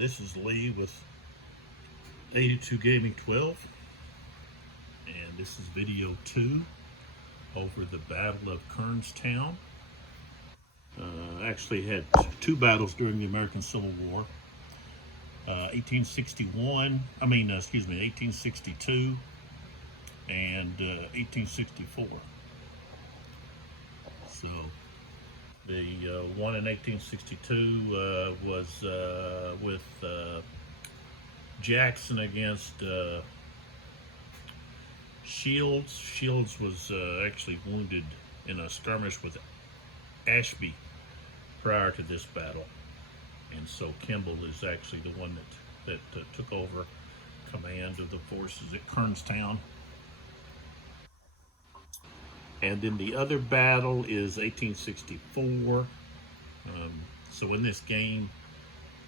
This is Lee with 82 Gaming 12, and this is video 2 over the Battle of Kernstown. Actually had two battles during the American Civil War. 1862 and 1864. So the one in 1862 was with Jackson against Shields. Shields was actually wounded in a skirmish with Ashby prior to this battle, and so Kimball is actually the one that took over command of the forces at Kernstown. And then the other battle is 1864. So in this game,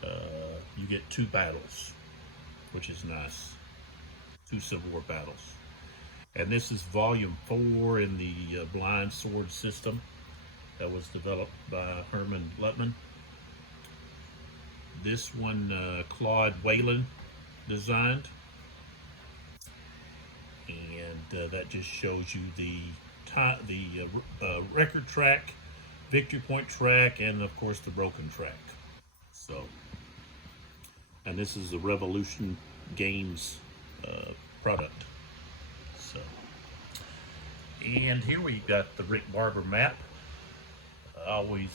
you get two battles, which is nice. Two Civil War battles. And this is volume 4 in the blind sword system that was developed by Herman Lutman. This one, Claude Whalen designed. And that just shows you the record track, victory point track, and of course the broken track. So, and this is the Revolution Games product. So, and here we've got the Rick Barber map. I always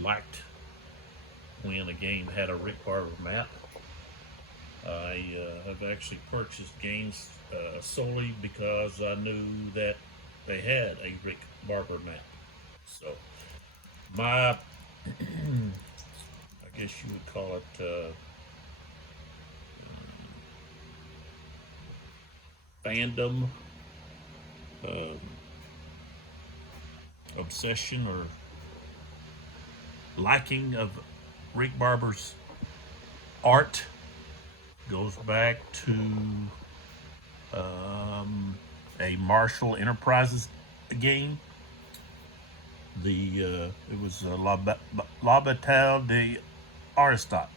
liked when a game had a Rick Barber map. I have actually purchased games solely because I knew that they had a Rick Barber map. So my, I guess you would call it fandom, obsession, or liking of Rick Barber's art goes back to a Marshall Enterprises game. It was La Bataille de Aristote.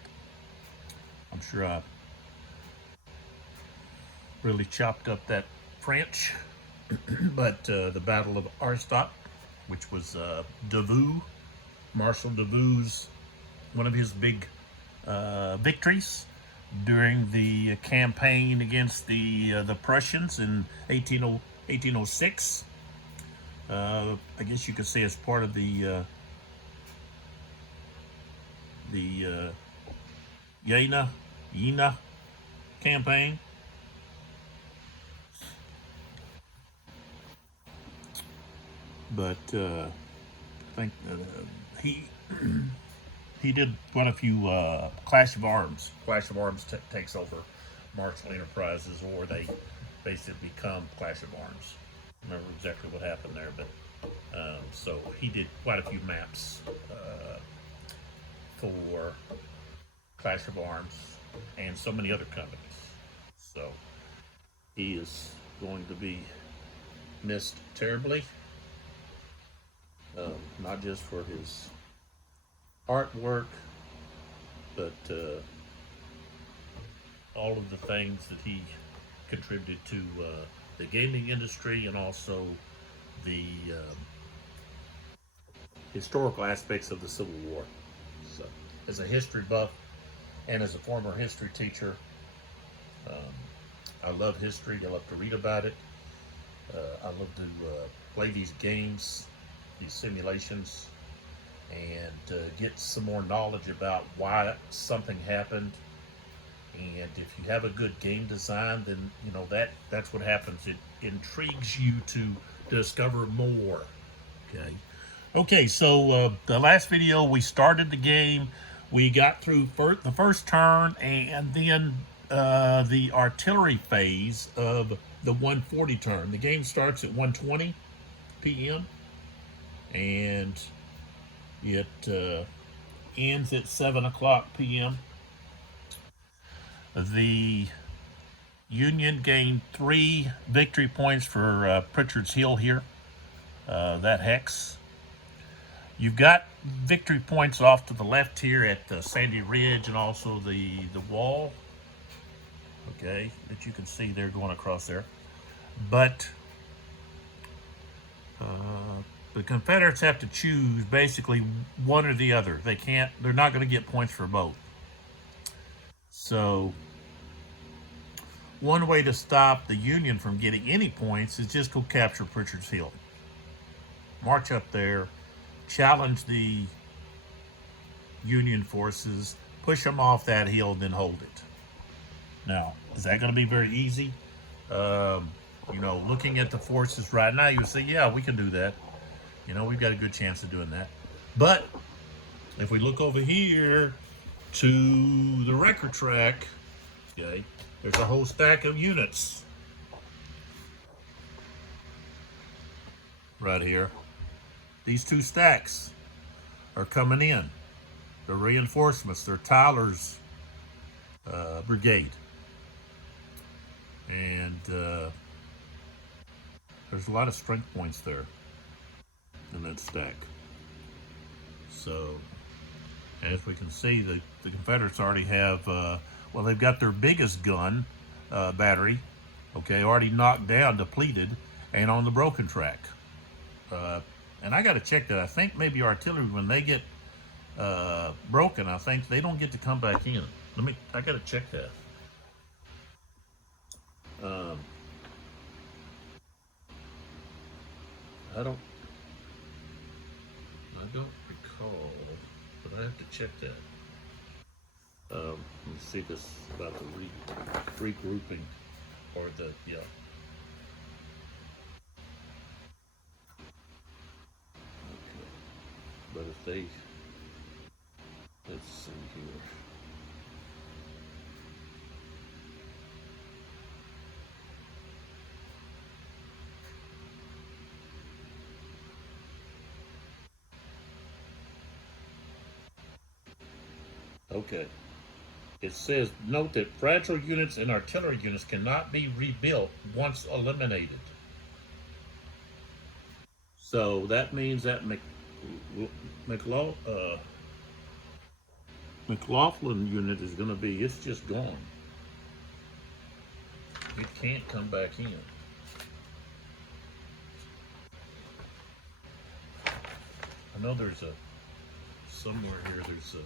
I'm sure I really chopped up that French, but the Battle of Aristote, which was Davout, Marshal Davout's one of his big victories during the campaign against the Prussians in 1806. I guess you could say as part of the Jena campaign. But I think he did quite a few Clash of Arms. Clash of Arms takes over Marshall Enterprises, or they basically become Clash of Arms. I don't remember exactly what happened there, but so he did quite a few maps for Clash of Arms and so many other companies. So he is going to be missed terribly, not just for his artwork, but all of the things that he contributed to the gaming industry, and also the historical aspects of the Civil War. So, as a history buff and as a former history teacher, I love history. I love to read about it. I love to play these games, these simulations, and get some more knowledge about why something happened. And if you have a good game design, then you know that's what happens. It intrigues you to discover more. Okay, so the last video we started the game, we got through the first turn, and then the artillery phase of the 1:40 turn. The game starts at 1:20 p.m. and it ends at 7 o'clock p.m. The Union gained 3 victory points for Pritchard's Hill here, that hex. You've got victory points off to the left here at Sandy Ridge and also the wall. Okay, that you can see there going across there. But the Confederates have to choose basically one or the other. They can't. They're not going to get points for both. So one way to stop the Union from getting any points is just go capture Pritchard's Hill. March up there, challenge the Union forces, push them off that hill, and then hold it. Now, is that going to be very easy? You know, looking at the forces right now, you would say, yeah, we can do that. You know, we've got a good chance of doing that. But if we look over here to the record track, okay, there's a whole stack of units right here. These two stacks are coming in. They're reinforcements. They're Tyler's brigade. And there's a lot of strength points there in that stack. So, as we can see, the Confederates already have, well, they've got their biggest gun battery, okay, already knocked down, depleted, and on the broken track. And I got to check that. I think maybe artillery, when they get broken, I think they don't get to come back in. I got to check that. I don't recall, but I have to check that. Let me see this about the regrouping, or the, yeah. Okay. But if they, let's see here. Okay. It says, note that fragile units and artillery units cannot be rebuilt once eliminated. So that means that McLaughlin unit is going to be, it's just gone. It can't come back in. I know there's somewhere here there's a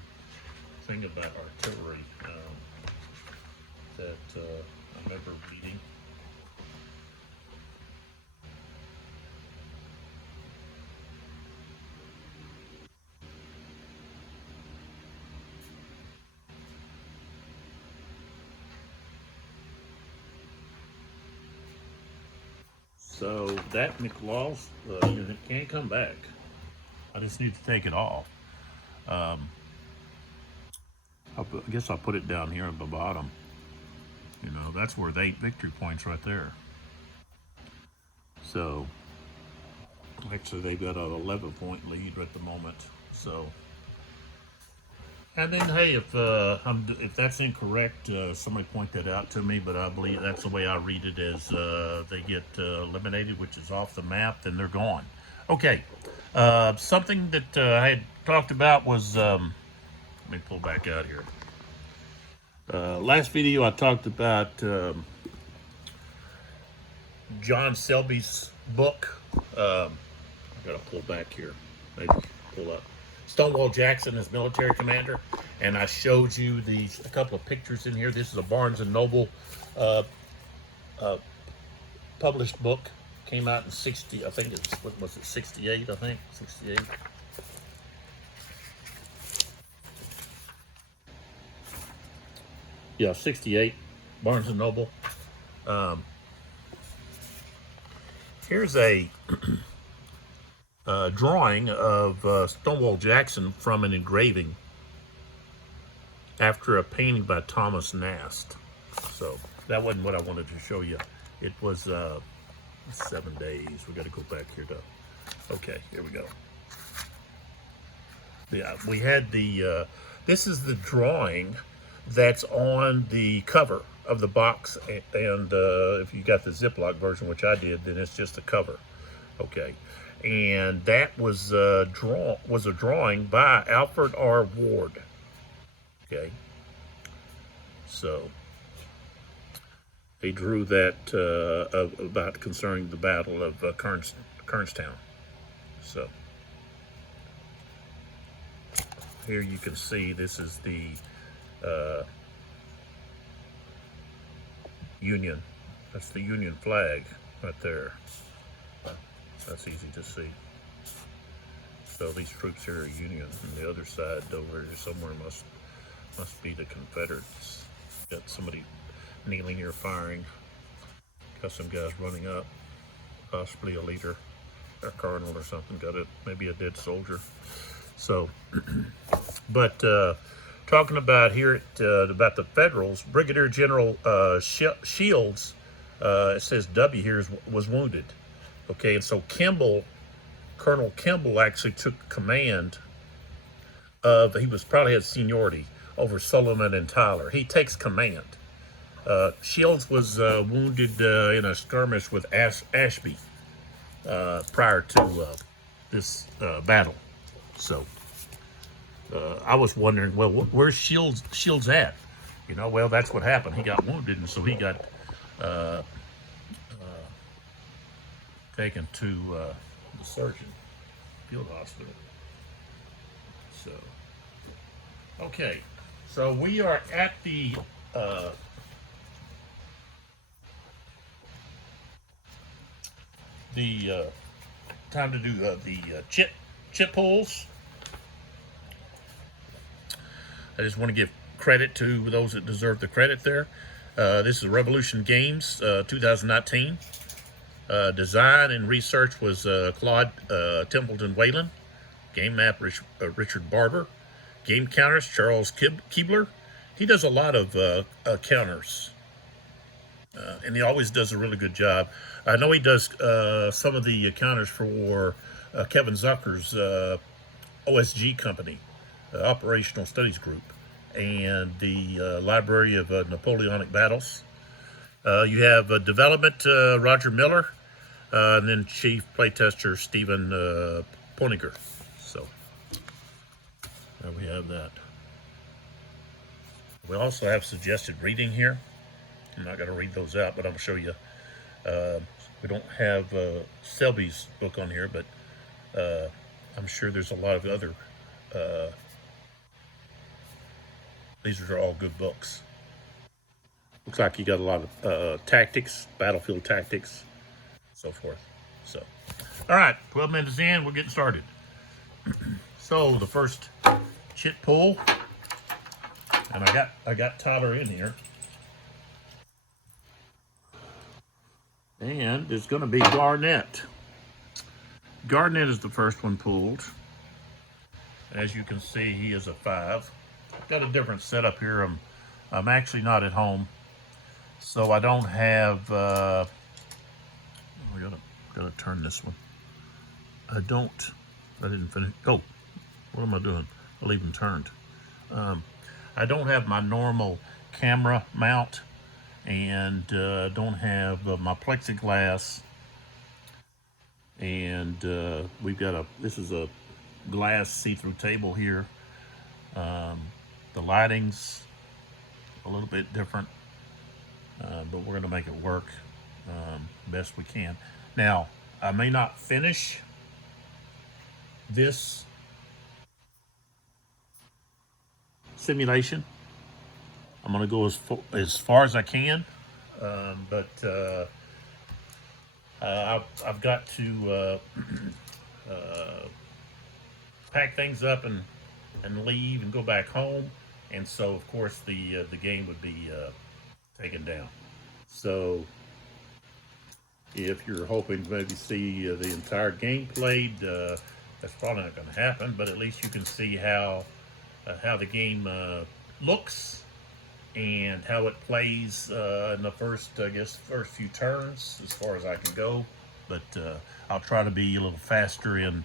thing about artillery that I remember reading. So that McLaughlin unit can't come back. I just need to take it off. I guess I'll put it down here at the bottom. You know, that's worth 8 victory points right there. So, actually they've got an 11-point lead at the moment. So, and then hey, if that's incorrect, somebody point that out to me. But I believe that's the way I read it, is they get eliminated, which is off the map, then they're gone. Okay, something that I had talked about was, let me pull back out here. Last video I talked about John Selby's book. I gotta pull back here, maybe pull up. Stonewall Jackson is military commander, and I showed you a couple of pictures in here. This is a Barnes and Noble published book. Came out in 60, I think it's, what was it, 68, I think, 68. Yeah, 68, Barnes and Noble. Here's a drawing of Stonewall Jackson from an engraving after a painting by Thomas Nast. So that wasn't what I wanted to show you. It was 7 days. We got to go back here to, okay, here we go. Yeah, we had this is the drawing that's on the cover of the box, and if you got the Ziploc version, which I did, then it's just the cover. Okay, and that was a drawing by Alfred R. Ward. Okay, so he drew that about concerning the Battle of Kernstown. So here you can see this is the Union. That's the Union flag right there. That's easy to see. So these troops here are Union, and the other side over here somewhere must be the Confederates. Got somebody kneeling here firing. Got some guys running up, possibly a leader, a colonel or something. Got it, maybe a dead soldier. So, but talking about here about the Federals, Brigadier General Shields, it says W here, was wounded. Okay, and so Colonel Kimball actually took command of, he was probably had seniority over Sullivan and Tyler. He takes command. Shields was wounded in a skirmish with Ashby prior to this battle. So I was wondering, well, where's Shields at? You know, well, that's what happened. He got wounded, and so he got taken to the surgeon field hospital. So, okay, so we are at the time to do the chip pulls. I just want to give credit to those that deserve the credit there. This is Revolution Games 2019. Design and research was Claude Templeton Whalen. Game map Richard Barber. Game counters Charles Keebler. He does a lot of counters, and he always does a really good job. I know he does some of the counters for Kevin Zucker's OSG company, Operational Studies Group, and the Library of Napoleonic Battles. You have development Roger Miller, and then chief playtester Stephen Poniger. So there we have that. We also have suggested reading here. I'm not going to read those out, but I'll show you. We don't have Selby's book on here, but I'm sure there's a lot of other. These are all good books. Looks like you got a lot of tactics, battlefield tactics, so forth. So, all right, 12 minutes in, we're getting started. So the first chit pull, and I got Tyler in here, and it's going to be Garnett. Garnett is the first one pulled. As you can see, he is a 5. Got a different setup here. I'm actually not at home, so I don't have. We gotta turn this one. I didn't finish. Oh, what am I doing? I leave them turned. I don't have my normal camera mount, and don't have my plexiglass. And we've got this is a glass see-through table here. The lighting's a little bit different, but we're going to make it work best we can. Now, I may not finish this simulation. I'm going to go as far as I can, but I've got to pack things up and leave and go back home, and so of course the game would be taken down. So if you're hoping to maybe see the entire game played, that's probably not going to happen, but at least you can see how the game looks and how it plays in the first few turns, as far as I can go. But I'll try to be a little faster in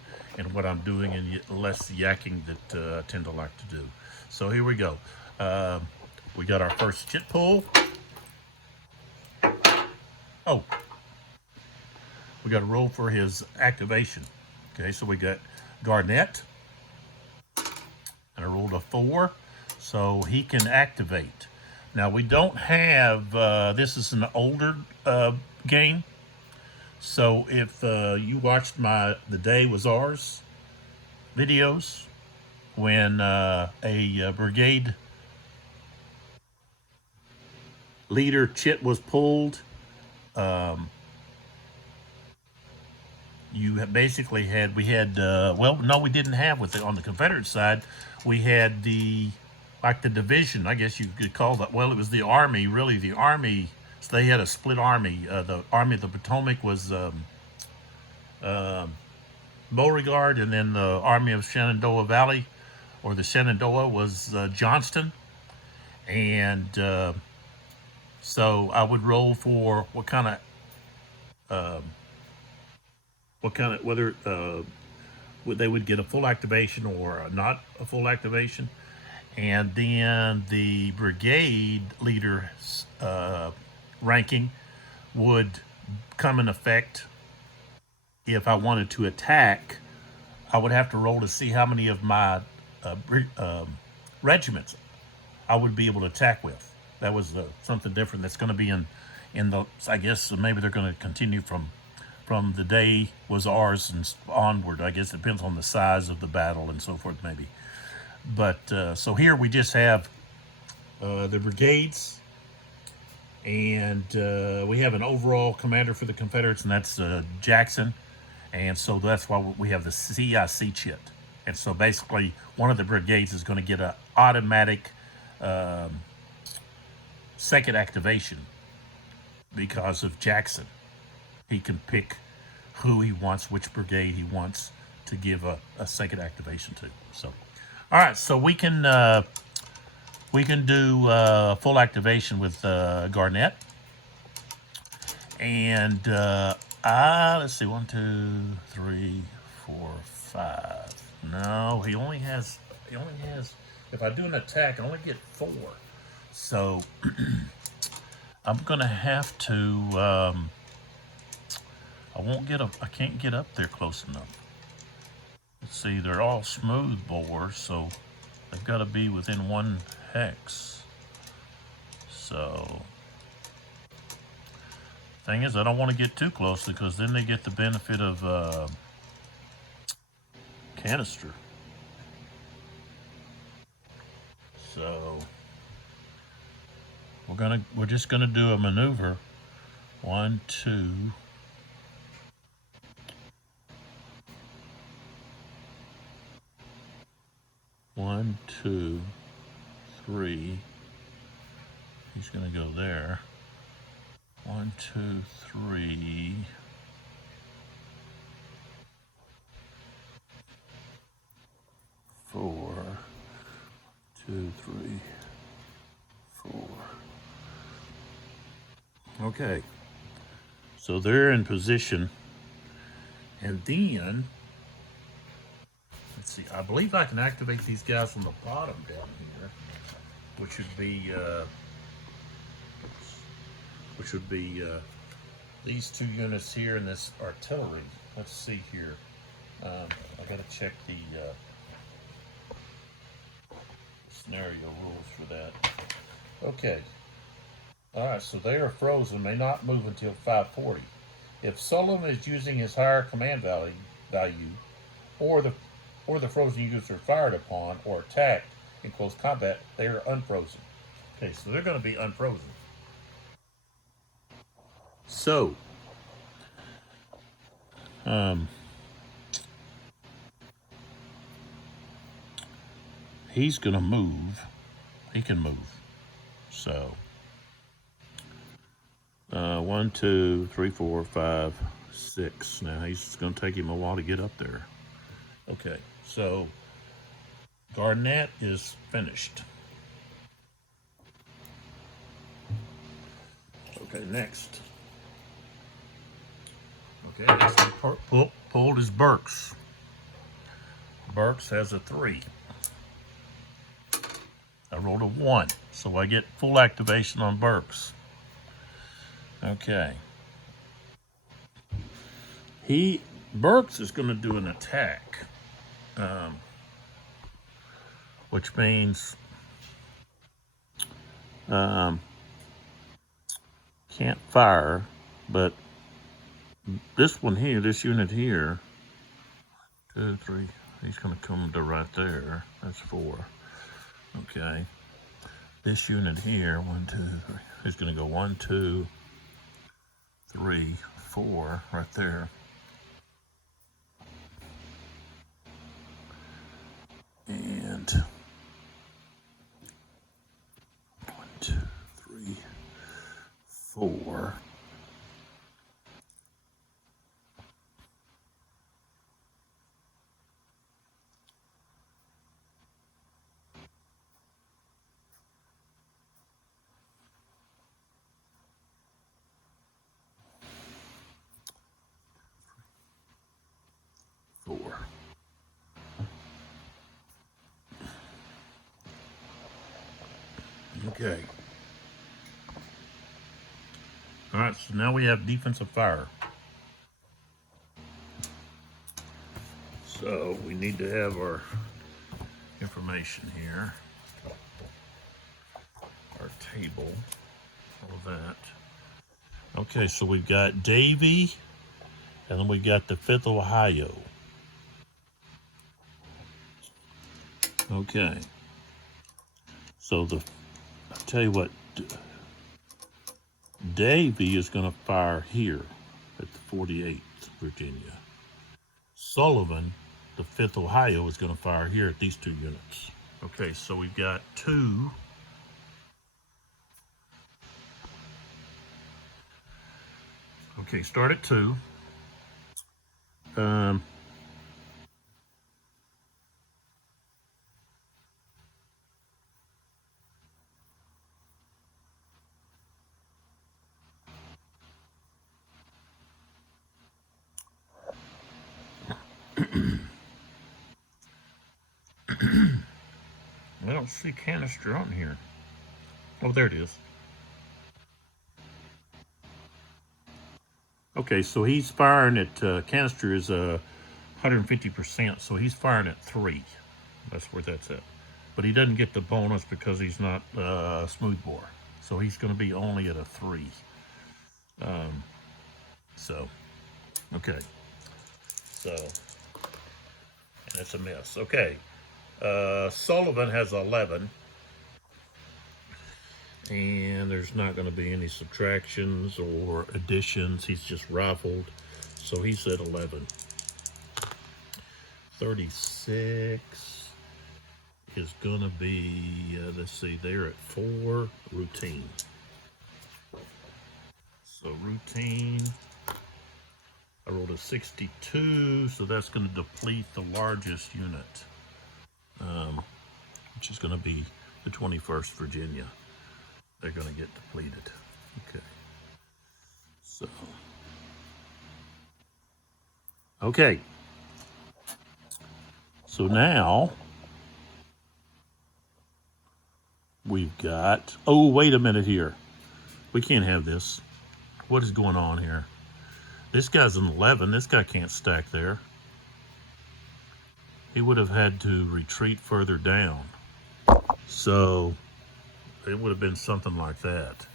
what I'm doing and less yakking that I tend to like to do. So here we go. We got our first chit pull. Oh, we got to roll for his activation. Okay, so we got Garnett, and I rolled a 4, so he can activate. Now we don't have, this is an older game, so if you watched my The Day Was Ours videos, when a brigade leader chit was pulled, you basically had, we had, well, no, we didn't have with on the Confederate side, we had like the division, I guess you could call that, well, it was the Army, really, the Army, so they had a split Army. The Army of the Potomac was Beauregard, and then the Army of Shenandoah Valley, or the Shenandoah, was Johnston. And so I would roll for whether they would get a full activation or not a full activation. And then the brigade leader ranking would come in effect. If I wanted to attack, I would have to roll to see how many of my regiments I would be able to attack with. That was something different that's going to be in the, I guess maybe they're going to continue from The Day Was Ours and onward. I guess it depends on the size of the battle and so forth, maybe. But so here we just have the brigades, and we have an overall commander for the Confederates, and that's Jackson. And so that's why we have the CIC chit. And so basically, one of the brigades is going to get an automatic second activation because of Jackson. He can pick who he wants, which brigade he wants to give a second activation to. So, all right, so we can do full activation with Garnett, and let's see, 1, 2, 3, 4, 5. No, he only has. If I do an attack, I only get 4. So I'm gonna have to. I can't get up there close enough. Let's see, they're all smooth bores, so they've got to be within 1 hex. So, thing is, I don't want to get too close because then they get the benefit of canister. So, we're just gonna do a maneuver. 1, 2. 1, 2, 3. He's going to go there. 1, 2, 3. 4. 2, 3, 4. Okay. So they're in position. And then, let's see, I believe I can activate these guys on the bottom down here, which would be these 2 units here and this artillery. Let's see here. I got to check the scenario rules for that. Okay. All right, so they are frozen, may not move until 540. If Sullivan is using his higher command value, or the frozen units are fired upon or attacked in close combat, they are unfrozen. Okay, so they're going to be unfrozen. So, he's going to move. He can move. So, 1, 2, 3, 4, 5, 6. Now, he's going to take him a while to get up there. Okay, so Garnett is finished. Okay, next. Okay, next he pulled his Burks. Burks has a 3. I rolled a 1, so I get full activation on Burks. Okay. He Burks is going to do an attack, which means can't fire, but this one here, this unit here, 2, 3, he's going to come to right there. That's 4. Okay. This unit here, 1, 2, 3, is going to go 1, 2, 3, 4 right there. And 1, 2, 3, 4. Okay. All right, so now we have defensive fire. So we need to have our information here. Our table, all of that. Okay, so we've got Davie, and then we got the 5th Ohio. Okay. So I'll tell you what, Davie is going to fire here at the 48th Virginia. Sullivan, the 5th Ohio, is going to fire here at these 2 units. Okay, so we've got 2. Okay, start at 2. I don't see canister on here. Oh, there it is. Okay, so he's firing at, canister is 150%, so he's firing at 3. That's where that's at. But he doesn't get the bonus because he's not smoothbore. So he's going to be only at a 3. So, okay. So, and it's a miss. Okay. Sullivan has 11. And there's not going to be any subtractions or additions. He's just rifled. So he's at 11. 36 is going to be, let's see, they're at 4, routine. So routine, I rolled a 62, so that's going to deplete the largest unit, which is going to be the 21st Virginia. They're going to get depleted. Okay. So. Okay. So now we've got, oh, wait a minute here. We can't have this. What is going on here? This guy's an 11. This guy can't stack there. He would have had to retreat further down. So it would have been something like that.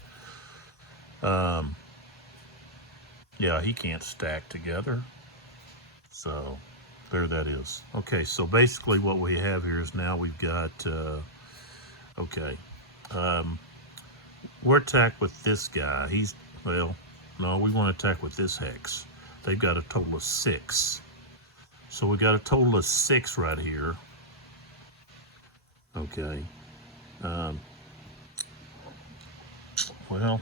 Yeah, he can't stack together. So there that is. Okay, so basically what we have here is now we've got, okay. We're attacked with this guy. He's, well, no, we want to attack with this hex. They've got a total of 6. So we got a total of 6 right here. Okay. Well,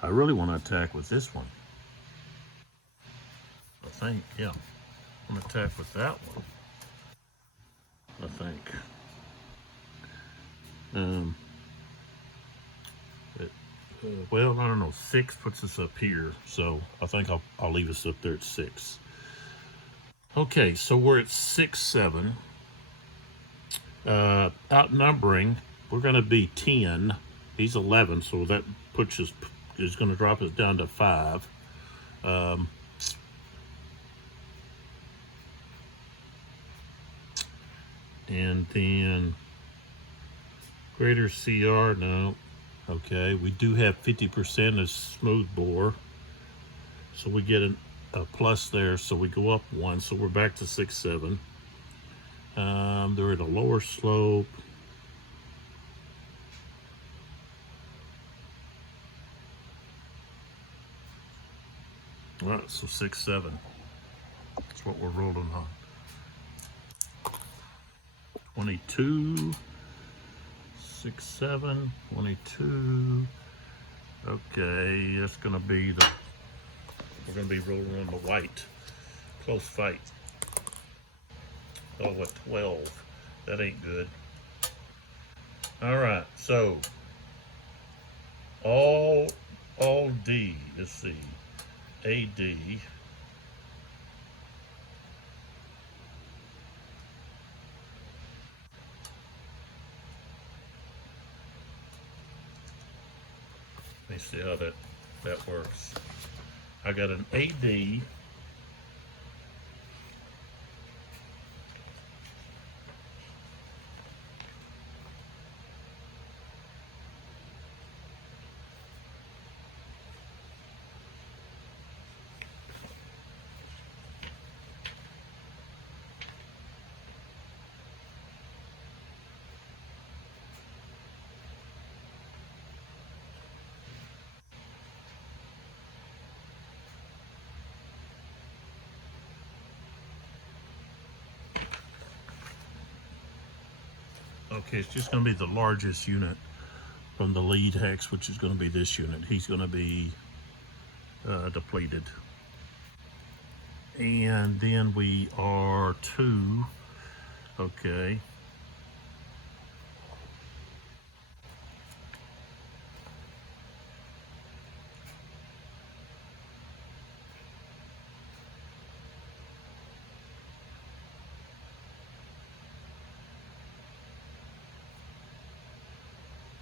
I really want to attack with this one. I think, yeah. I'm going to attack with that one. I think. Well, I don't know. 6 puts us up here, so I think I'll leave us up there at 6. Okay, so we're at 6, 7. Outnumbering, we're going to be 10. He's 11, so that puts us is going to drop us down to 5. And then greater CR, no. Okay, we do have 50% as smooth bore, so we get a plus there, so we go up 1, so we're back to 6, 7. They're at a lower slope. All right, so 6, 7. That's what we're rolling on. 22, 6, 7, 22. Okay, that's gonna be we're gonna be rolling on the white. Close fight. Oh, what, 12? That ain't good. All right, so all D. Let's see, AD. Let me see how that works. I got an AD. Okay, it's just going to be the largest unit from the lead hex, which is going to be this unit. He's going to be depleted. And then we are 2. Okay.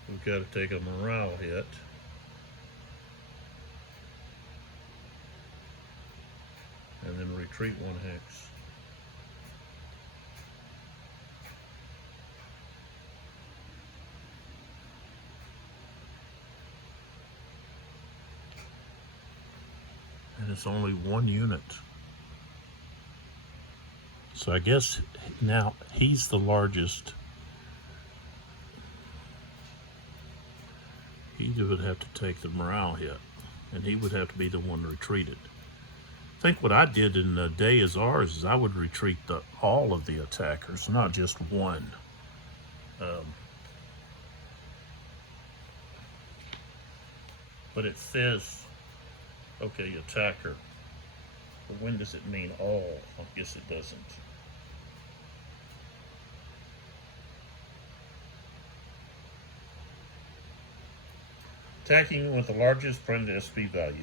We've got to take a morale hit. And then retreat 1 hex. And it's only 1 unit. So I guess now he's the largest. He would have to take the morale hit, and he would have to be the one retreated. I think what I did in the Day Is Ours is I would retreat all of the attackers, not just one. But it says, okay, attacker. But when does it mean all? I guess it doesn't. Attacking with the largest printed SP value.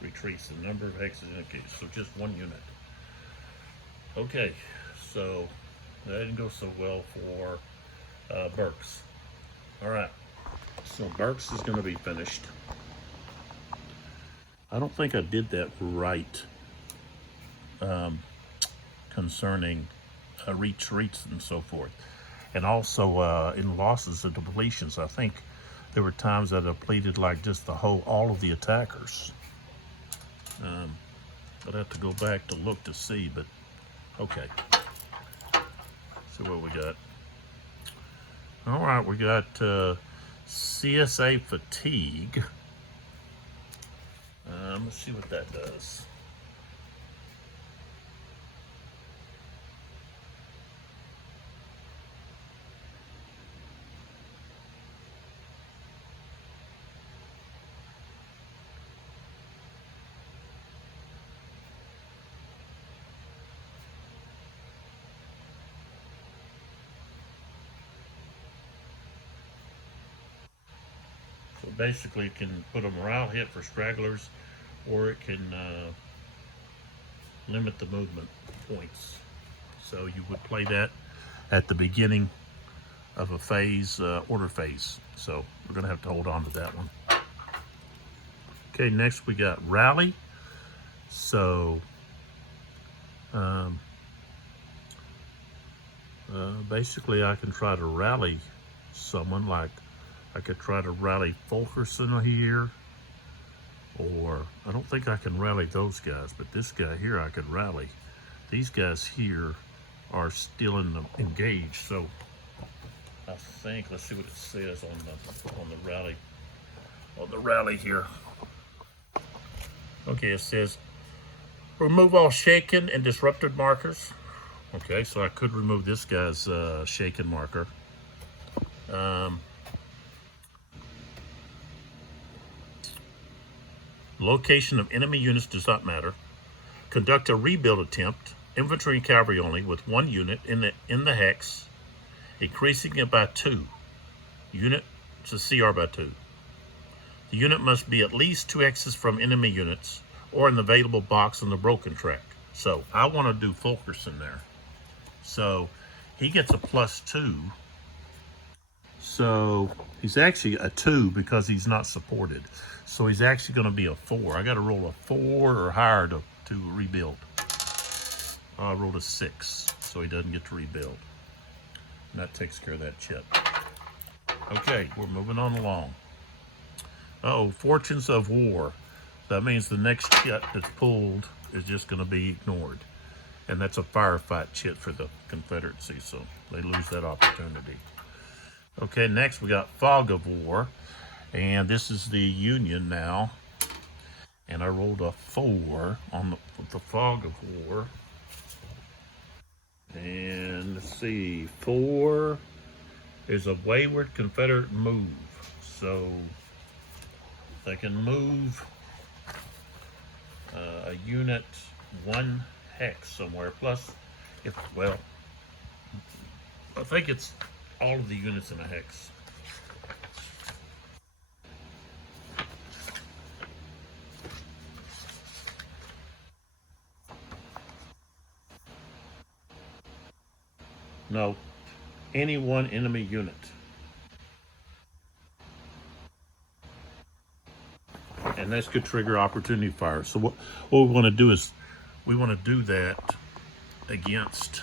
Retreats the number of hexes indicated, so just 1 unit. Okay, so that didn't go so well for Burks. All right, so Burks is going to be finished. I don't think I did that right concerning retreats and so forth. And also in losses and depletions, I think there were times that I depleted like just all of the attackers. I'd have to go back to look to see, but okay. See what we got. All right, we got CSA fatigue. Let's see what that does. So basically it can put a morale hit for stragglers, or it can limit the movement points. So you would play that at the beginning of a phase, order phase. So we're gonna have to hold on to that one. Okay, next we got rally. So basically I can try to rally someone, like I could try to rally Fulkerson here, or I don't think I can rally those guys, but this guy here I could rally. These guys here are still engaged, so I think, let's see what it says on the rally here. Okay, it says remove all shaken and disrupted markers. Okay, so I could remove this guy's shaken marker. Location of enemy units does not matter. Conduct a rebuild attempt, infantry and cavalry only, with 1 unit in the hex, increasing it by 2. Unit to CR by 2. The unit must be at least 2 hexes from enemy units or in the available box on the broken track. So I want to do Fulkerson there. So he gets a +2. So he's actually a 2 because he's not supported. So he's actually going to be a 4. I got to roll a 4 or higher to rebuild. I rolled a 6, so he doesn't get to rebuild. And that takes care of that chip. Okay, we're moving on along. Oh, Fortunes of War. That means the next chit that's pulled is just going to be ignored. And that's a firefight chit for the Confederacy, so they lose that opportunity. Okay, next we got Fog of War. And this is the Union now. And I rolled a 4 on the Fog of War. And let's see, 4 is a wayward Confederate move. So they can move a unit 1 hex somewhere. Plus, well, I think it's all of the units in a hex. No, any one enemy unit. And this could trigger opportunity fire. So what we want to do is we want to do that against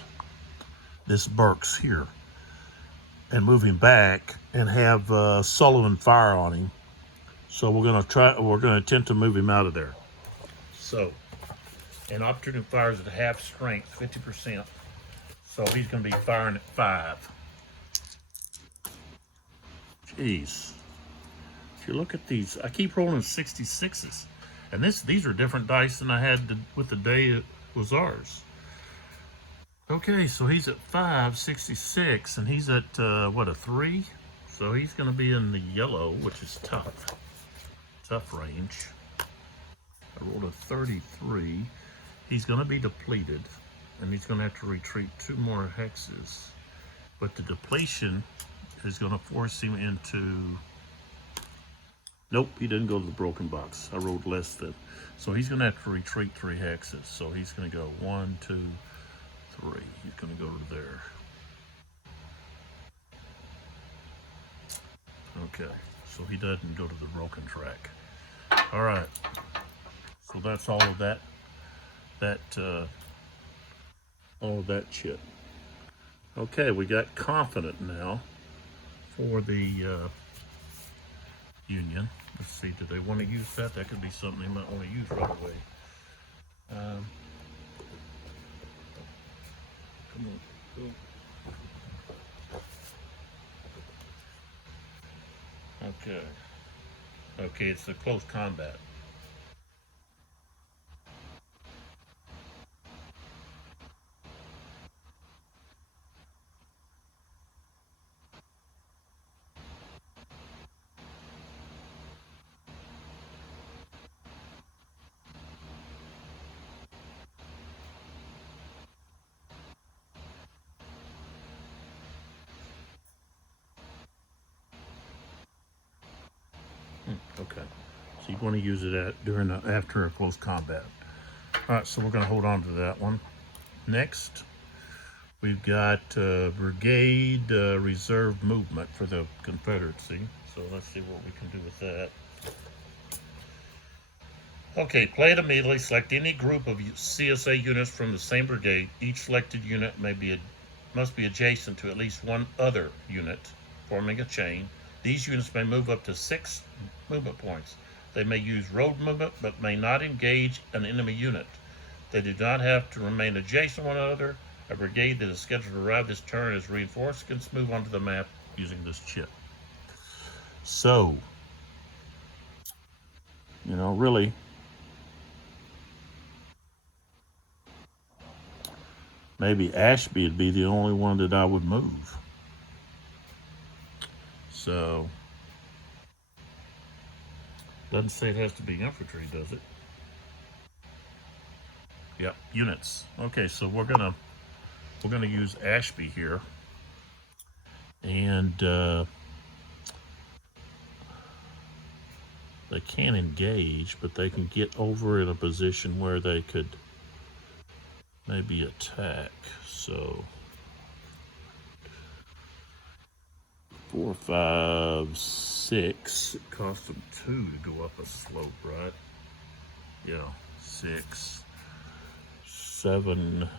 this Burks here and move him back and have Sullivan fire on him. So we're going to attempt to move him out of there. So, and opportunity fire is at half strength, 50%. So he's going to be firing at 5. Jeez. If you look at these, I keep rolling 66s. And these are different dice than I had with the day it was ours. Okay, so he's at 5, 66, and he's at, what, a 3? So he's going to be in the yellow, which is tough. Tough range. I rolled a 33. He's going to be depleted, and he's going to have to retreat 2 more hexes. But the depletion is going to force him into... Nope, he didn't go to the broken box. I rolled less than. So he's going to have to retreat 3 hexes. So he's going to go 1, 2, 3. He's going to go to there. Okay, so he doesn't go to the broken track. All right, so that's all of that shit. Okay, we got confident now for the Union. Let's see, do they want to use that? That could be something they might want to use right away. Come on, go. Okay. Okay, it's a close combat. Okay, so you want to use it after a close combat. All right, so we're going to hold on to that one. Next, We've got brigade reserve movement for the Confederacy. So let's see what we can do with that. Okay, play it immediately. Select any group of CSA units from the same brigade. Each selected unit must be adjacent to at least one other unit, forming a chain. These units may move up to 6 movement points. They may use road movement, but may not engage an enemy unit. They do not have to remain adjacent to one another. A brigade that is scheduled to arrive this turn is reinforced can move onto the map using this chip. So, really, maybe Ashby would be the only one that I would move. So, doesn't say it has to be infantry, does it? Yep, units. Okay, so we're gonna use Ashby here, and they can't engage, but they can get over in a position where they could maybe attack. So 4, 5, 6. It costs them 2 to go up a slope, right? Yeah, 6, 7,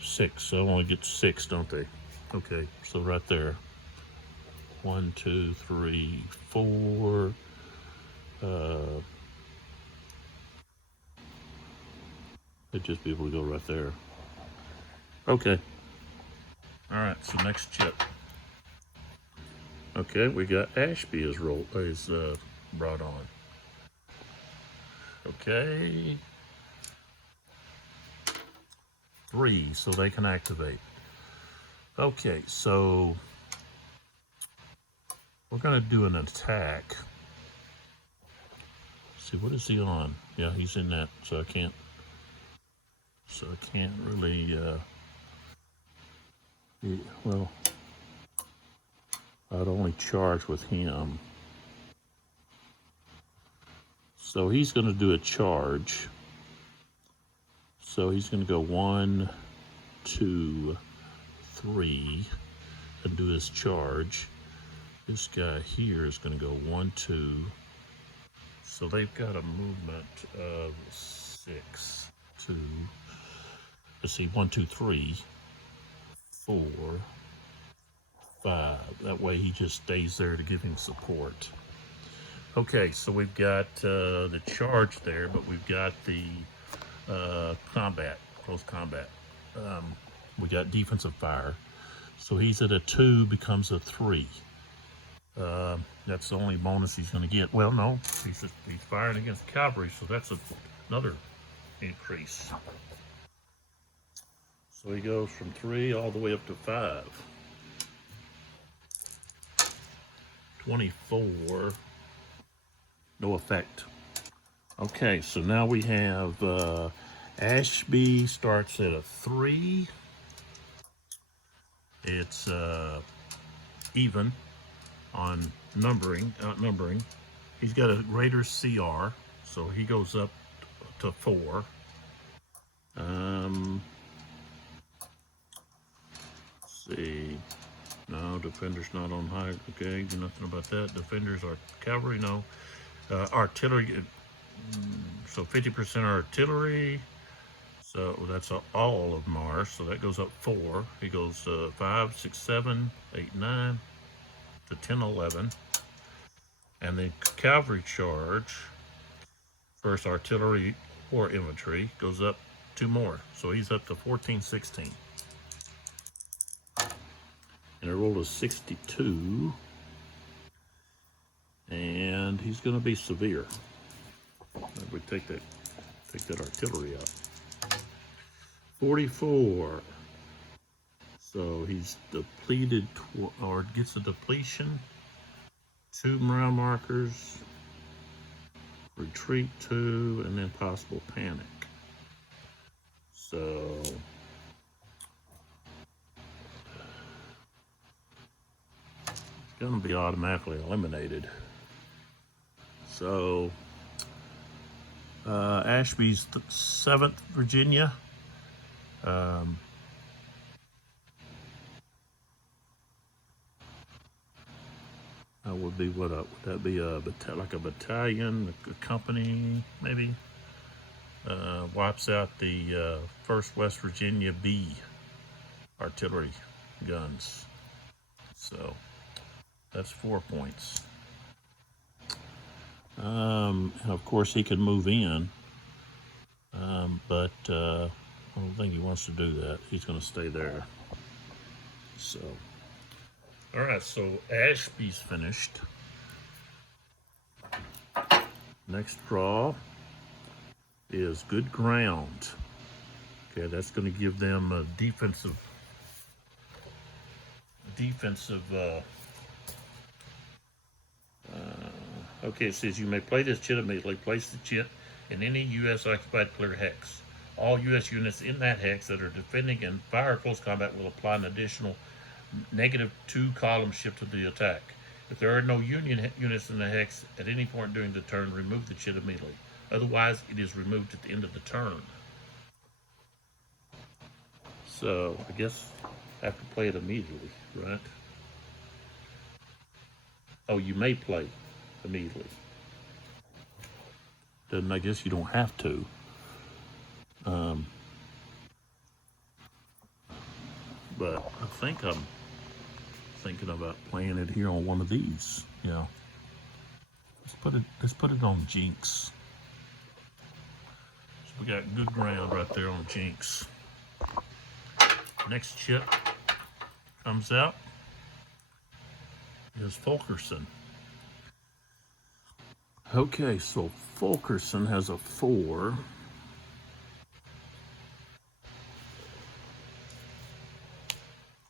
6. So I only get 6, don't they? Okay, so right there. 1, 2, 3, 4. They'd just be able to go right there. Okay. All right. So next chip. Okay, we got Ashby is brought on. Okay. 3, so they can activate. Okay, so we're gonna do an attack. Let's see, what is he on? Yeah, he's in that, so I can't really. Well, I'd only charge with him. So he's going to do a charge. So he's going to go 1, 2, 3 and do his charge. This guy here is going to go 1, 2. So they've got a movement of 6, 2. Let's see, 1, 2, 3, 4, 5. That way he just stays there to give him support. Okay, so we've got the charge there, but we've got the close combat. We got defensive fire. So he's at a 2, becomes a 3. That's the only bonus he's going to get. Well, no, he's firing against cavalry, so that's another increase. So he goes from 3 all the way up to 5. 24. No effect. Okay, so now we have Ashby starts at a 3. It's even on outnumbering. He's got a greater CR, so he goes up to 4. Let's see. No, defender's not on high. Okay, nothing about that. Defenders are cavalry. No. Artillery. So 50% artillery. So that's all of Mars. So that goes up 4. He goes 5, 6, 7, 8, 9 to 10, 11. And the cavalry charge, first artillery or infantry, goes up 2 more. So he's up to 14, 16. And I rolled a 62. And he's going to be severe. We take that artillery out. 44. So he's depleted or gets a depletion. 2 morale markers. Retreat 2, and then possible panic. So it's going to be automatically eliminated. So Ashby's 7th Virginia. That would be what? Would that be like a battalion, a company, maybe? Wipes out the 1st West Virginia B artillery guns. So that's 4 points. And of course he could move in, but I don't think he wants to do that. He's going to stay there. So, all right. So Ashby's finished. Next draw is good ground. Okay, that's going to give them a defensive. Okay, it says you may play this chit immediately. Place the chit in any U.S. occupied clear hex. All U.S. units in that hex that are defending and fire close combat will apply an additional -2 column shift to the attack. If there are no Union units in the hex at any point during the turn, remove the chit immediately. Otherwise, it is removed at the end of the turn. So, I guess I have to play it immediately, right? Oh, you may play immediately. Then I guess you don't have to. But I think I'm thinking about playing it here on one of these. Yeah. Let's put it on Jinx. So we got good ground right there on Jinx. Next chip comes out is Fulkerson. Okay, so Fulkerson has a 4.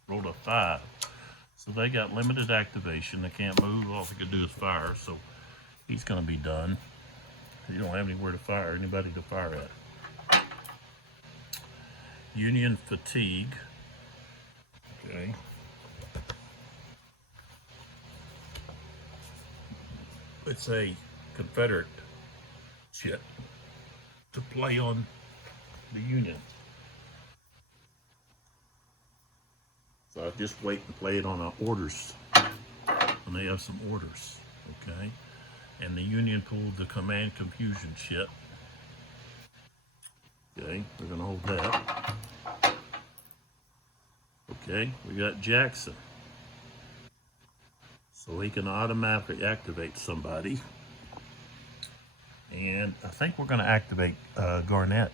Rolled a 5. So they got limited activation. They can't move. All they can do is fire. So he's going to be done. You don't have anywhere to fire, anybody to fire at. Union fatigue. Okay. It's a Confederate shit to play on the Union. So I just wait and play it on our orders when they have some orders, okay? And the Union pulled the command confusion shit. Okay, we're gonna hold that. Okay, we got Jackson. So he can automatically activate somebody. And I think we're gonna activate Garnett.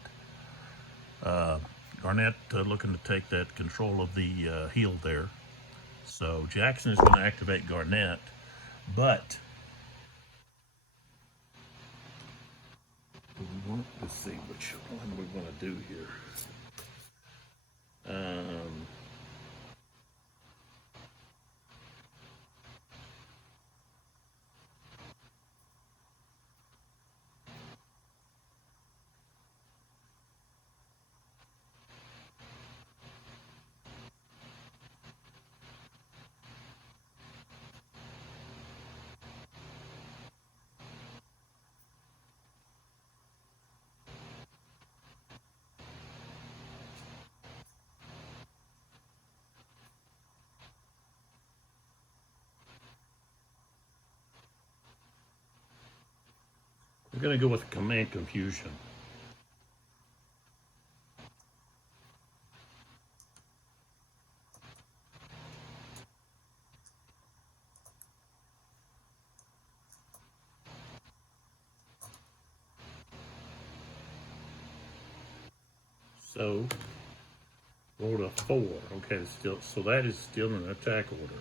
Garnett looking to take that control of the heel there. So Jackson is going to activate Garnett, but let's see which one we're going to do here. We're going to go with command confusion. So, rolled a 4. Okay, so that is still an attack order.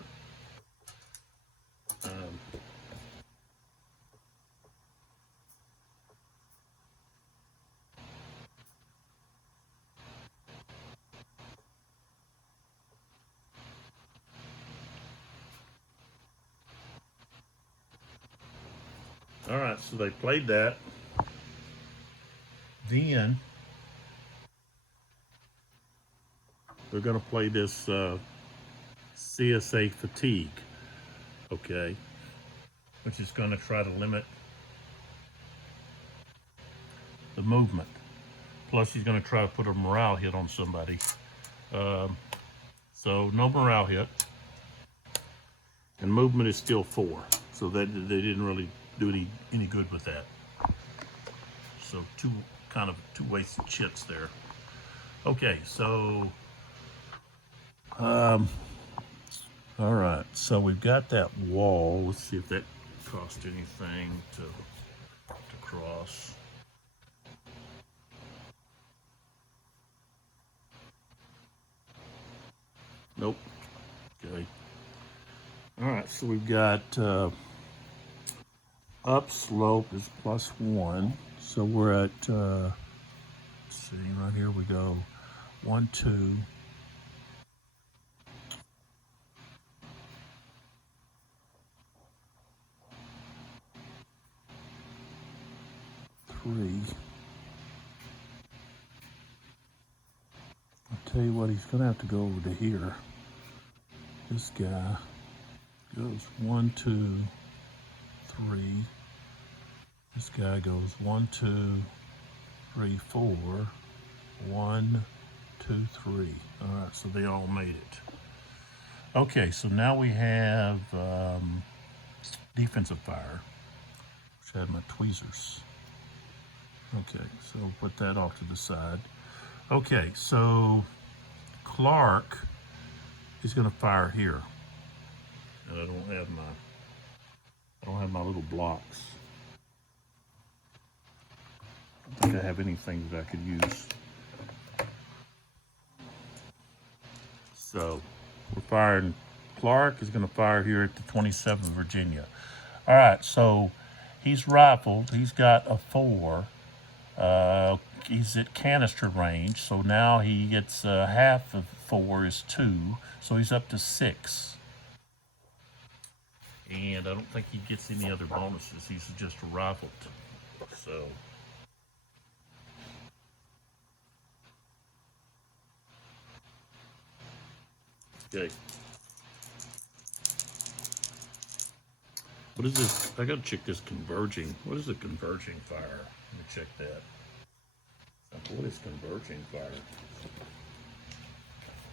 All right, so they played that. Then they're going to play this CSA fatigue, okay, which is going to try to limit the movement. Plus, he's going to try to put a morale hit on somebody. So no morale hit. And movement is still 4. So that they didn't really do any good with that. So two wasted chits there. Okay, so all right, so we've got that wall. Let's see if that cost anything to cross. Nope. Okay. All right, so we've got upslope is +1. So we're at, let's see, right here we go 1, 2. 3. I'll tell you what, he's gonna have to go over to here. This guy goes 1, 2, 3. This guy goes 1, 2, 3, 4. 1, 2, 3. All right, so they all made it. Okay, so now we have defensive fire, which had my tweezers. Okay, so put that off to the side. Okay, so Clark is going to fire here. And I don't have my little blocks. I don't think I have anything that I could use. So we're firing. Clark is going to fire here at the 27th Virginia. All right, so he's rifled. He's got a 4. He's at canister range, so now he gets half of 4 is 2, so he's up to 6. And I don't think he gets any other bonuses. He's just rifled. So okay. What is this? I gotta check this converging. What is a converging fire? Let me check that. What is converging fire?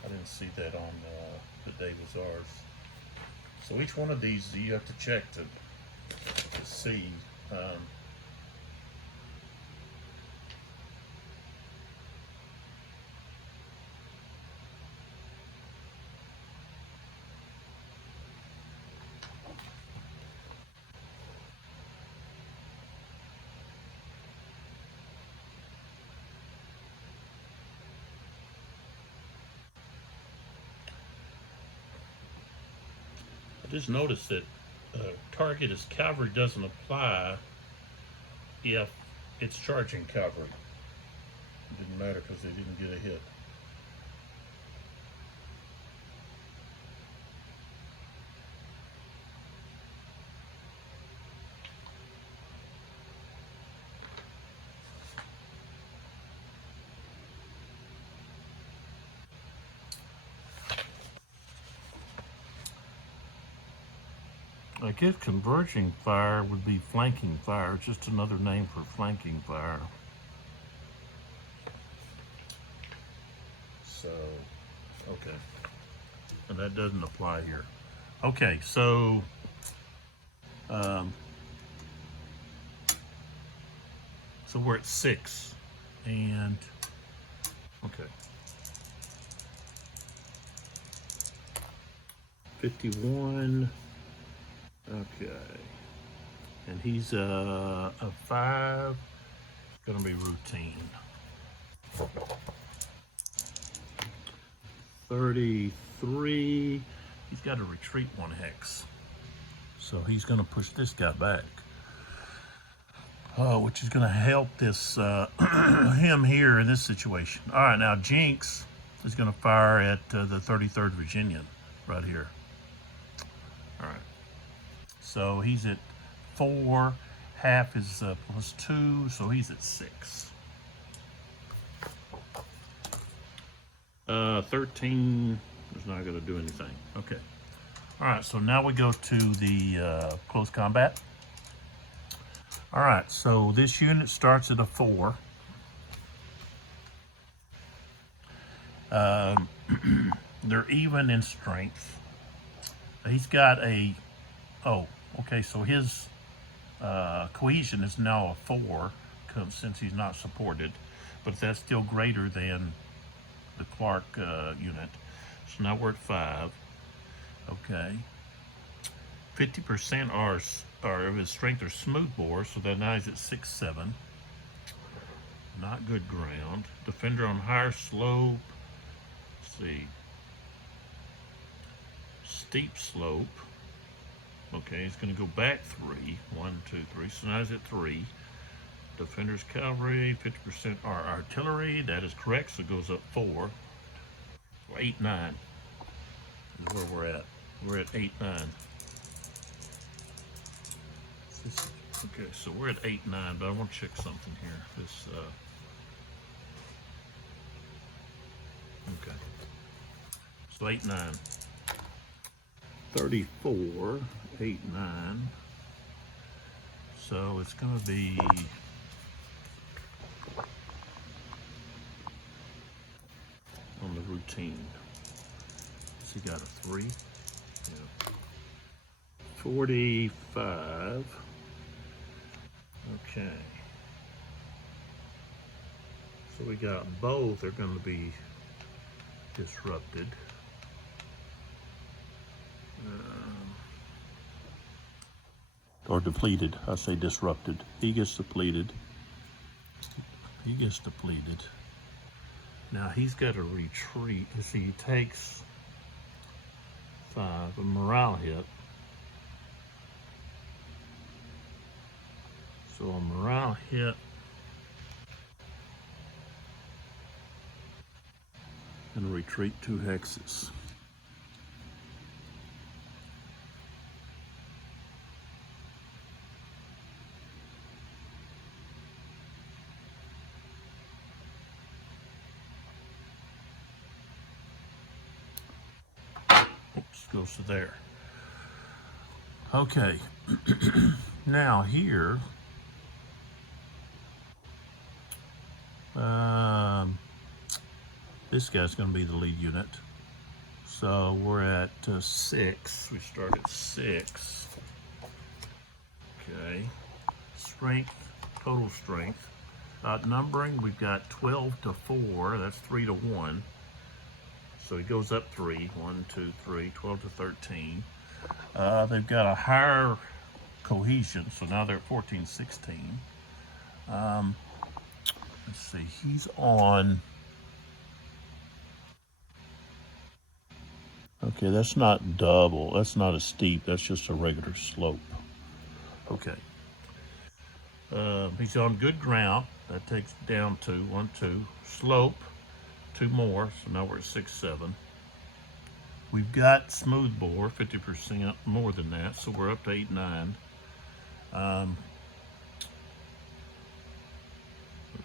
I didn't see that on the day was ours. So each one of these you have to check to see. I just noticed that target as cavalry doesn't apply if it's charging cavalry. It didn't matter because they didn't get a hit. I guess converging fire would be flanking fire. It's just another name for flanking fire. So, okay. And that doesn't apply here. Okay, so so we're at 6. And okay. 51. Okay, and he's a 5. It's gonna be routine. 33. He's got to retreat 1 hex, so he's gonna push this guy back, which is gonna help this him here in this situation. All right, now Jinx is gonna fire at the 33rd Virginian right here. All right. So he's at 4, half is +2, so he's at 6. 13 is not going to do anything. Okay. All right, so now we go to the close combat. All right, so this unit starts at a 4. They're even in strength. He's got a, oh, okay, so his cohesion is now a 4 since he's not supported, but that's still greater than the Clark unit. So now we're at 5. Okay. 50% are of his strength are smoothbore, so that now he's at 6-7. Not good ground. Defender on higher slope. Let's see. Steep slope. Okay, he's going to go back 3. 1, 2, 3. So now he's at 3. Defender's cavalry, 50% are artillery. That is correct, so it goes up 4. 8, 9 is where we're at. We're at 8, 9. Okay, so we're at 8, 9, but I want to check something here. This, okay. So 8, 9. 34, 8, 9. So it's going to be on the routine. So he got a 3. Yeah. 45. Okay. So we got both are going to be disrupted. Or depleted. I say disrupted. He gets depleted. He gets depleted. Now he's got to retreat. See, he takes 5, a morale hit. So a morale hit and retreat 2 hexes. Oops, goes to there. Okay. Now here, this guy's going to be the lead unit. So we're at 6. We start at 6. Okay. Strength, total strength. Outnumbering, we've got 12 to 4. That's 3 to 1. So he goes up 3. 1, 2, 3, 12 to 13. They've got a higher cohesion, so now they're at 14, 16. Let's see, he's on. Okay, that's not double. That's not a steep. That's just a regular slope. Okay. He's on good ground. That takes down 2. 1, 2. Slope, 2 more. So now we're at 6, 7. We've got smooth bore, 50% more than that. So we're up to 8, 9.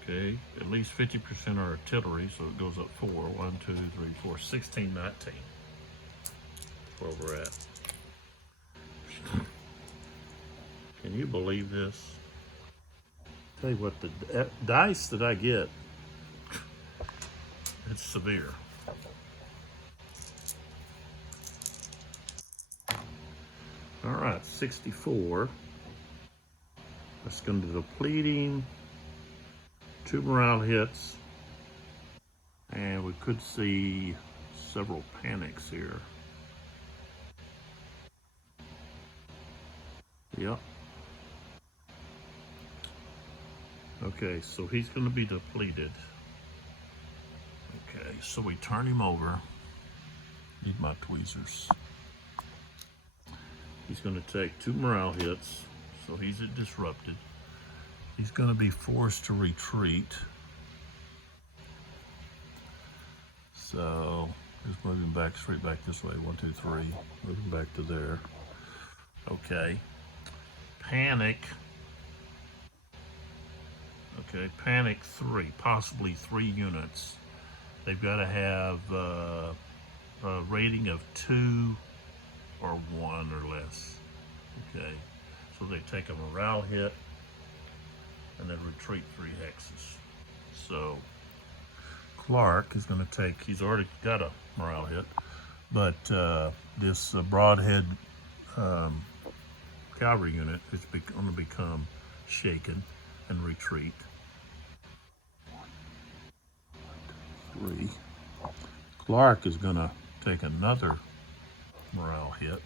Okay, at least 50% are artillery, so it goes up 4. 1, 2, 3, 4, 16, 19. Where we're at. Can you believe this? Tell you what, the dice that I get, it's severe. All right, 64. That's going to deplete him. 2 morale hits, and we could see several panics here. Yep. Okay, so he's going to be depleted. Okay, so we turn him over. Need my tweezers. He's going to take 2 morale hits, so he's disrupted. He's going to be forced to retreat. So just moving back, straight back this way. 1, 2, 3. Moving back to there. Okay. Panic. Okay, panic 3, possibly 3 units. They've got to have a rating of 2 or 1 or less. Okay, so they take a morale hit and then retreat 3 hexes. So Clark is going to take, he's already got a morale hit, But this broadhead um, cavalry unit is going to become shaken and retreat. 3. Clark is going to take another morale hit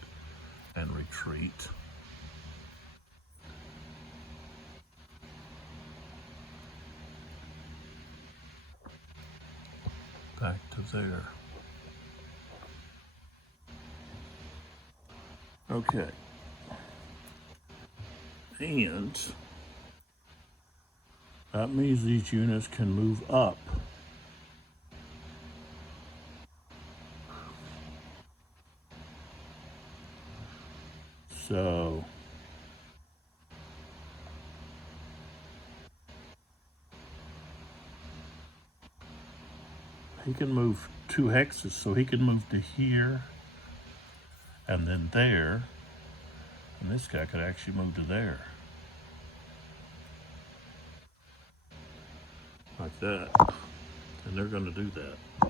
and retreat. Back to there. Okay. And that means these units can move up. So he can move 2 hexes, so he can move to here and then there. And this guy could actually move to there. Like that. And they're going to do that. I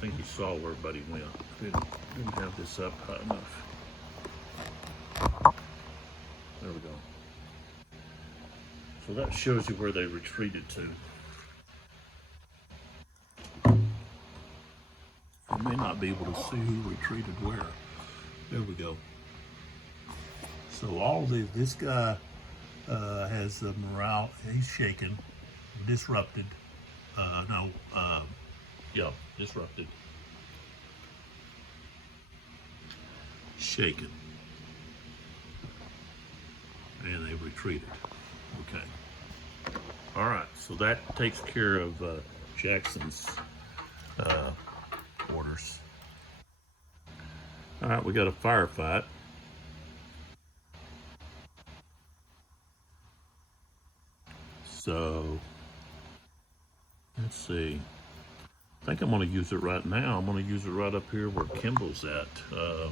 think you saw where everybody went. Didn't have this up high enough. There we go. So that shows you where they retreated to. You may not be able to see who retreated where. There we go. So this guy has the morale. He's shaken, disrupted. Disrupted. Shaken. And they retreated. Okay. All right. So that takes care of Jackson's orders. All right. We got a firefight. So let's see. I think I'm going to use it right now. I'm going to use it right up here where Kimball's at. Let's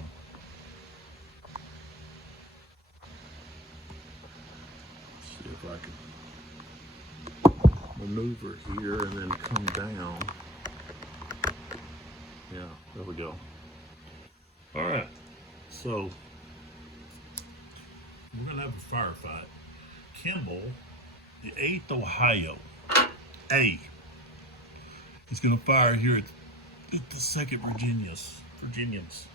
see if I can maneuver here and then come down. Yeah, there we go. All right, so we're going to have a firefight. Kimball, the 8th Ohio, A. He's going to fire here at the 2nd Virginians.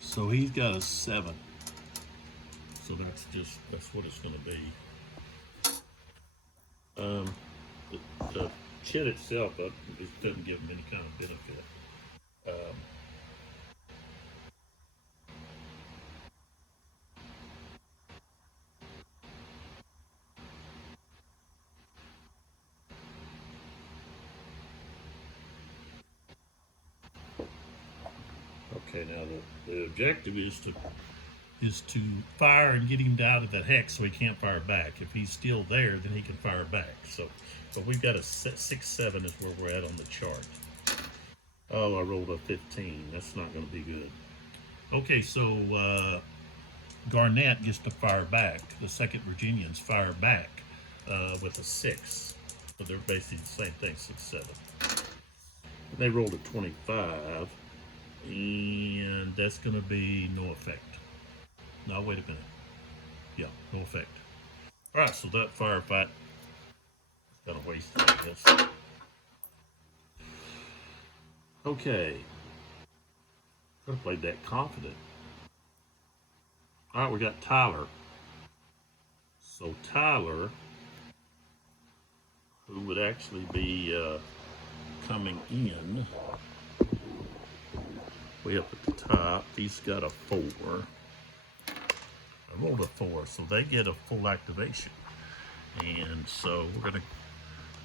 So he's got a 7. So that's what it's going to be. The chit itself it doesn't give him any kind of benefit. Okay, now the objective is to fire and get him out of that hex so he can't fire back. If he's still there, then he can fire back. So, but we've got a 6-7 is where we're at on the chart. Oh, I rolled a 15. That's not going to be good. Okay, so Garnett gets to fire back. The 2nd Virginians fire back with a 6. So they're basically the same thing, 6-7. They rolled a 25, and that's going to be no effect. Now, wait a minute. Yeah, no effect. All right, so that firefight is going to waste like this. Okay. Could have played that confident. All right, we got Tyler. So Tyler, who would actually be coming in way up at the top, he's got a 4. I rolled a 4, so they get a full activation. And so we're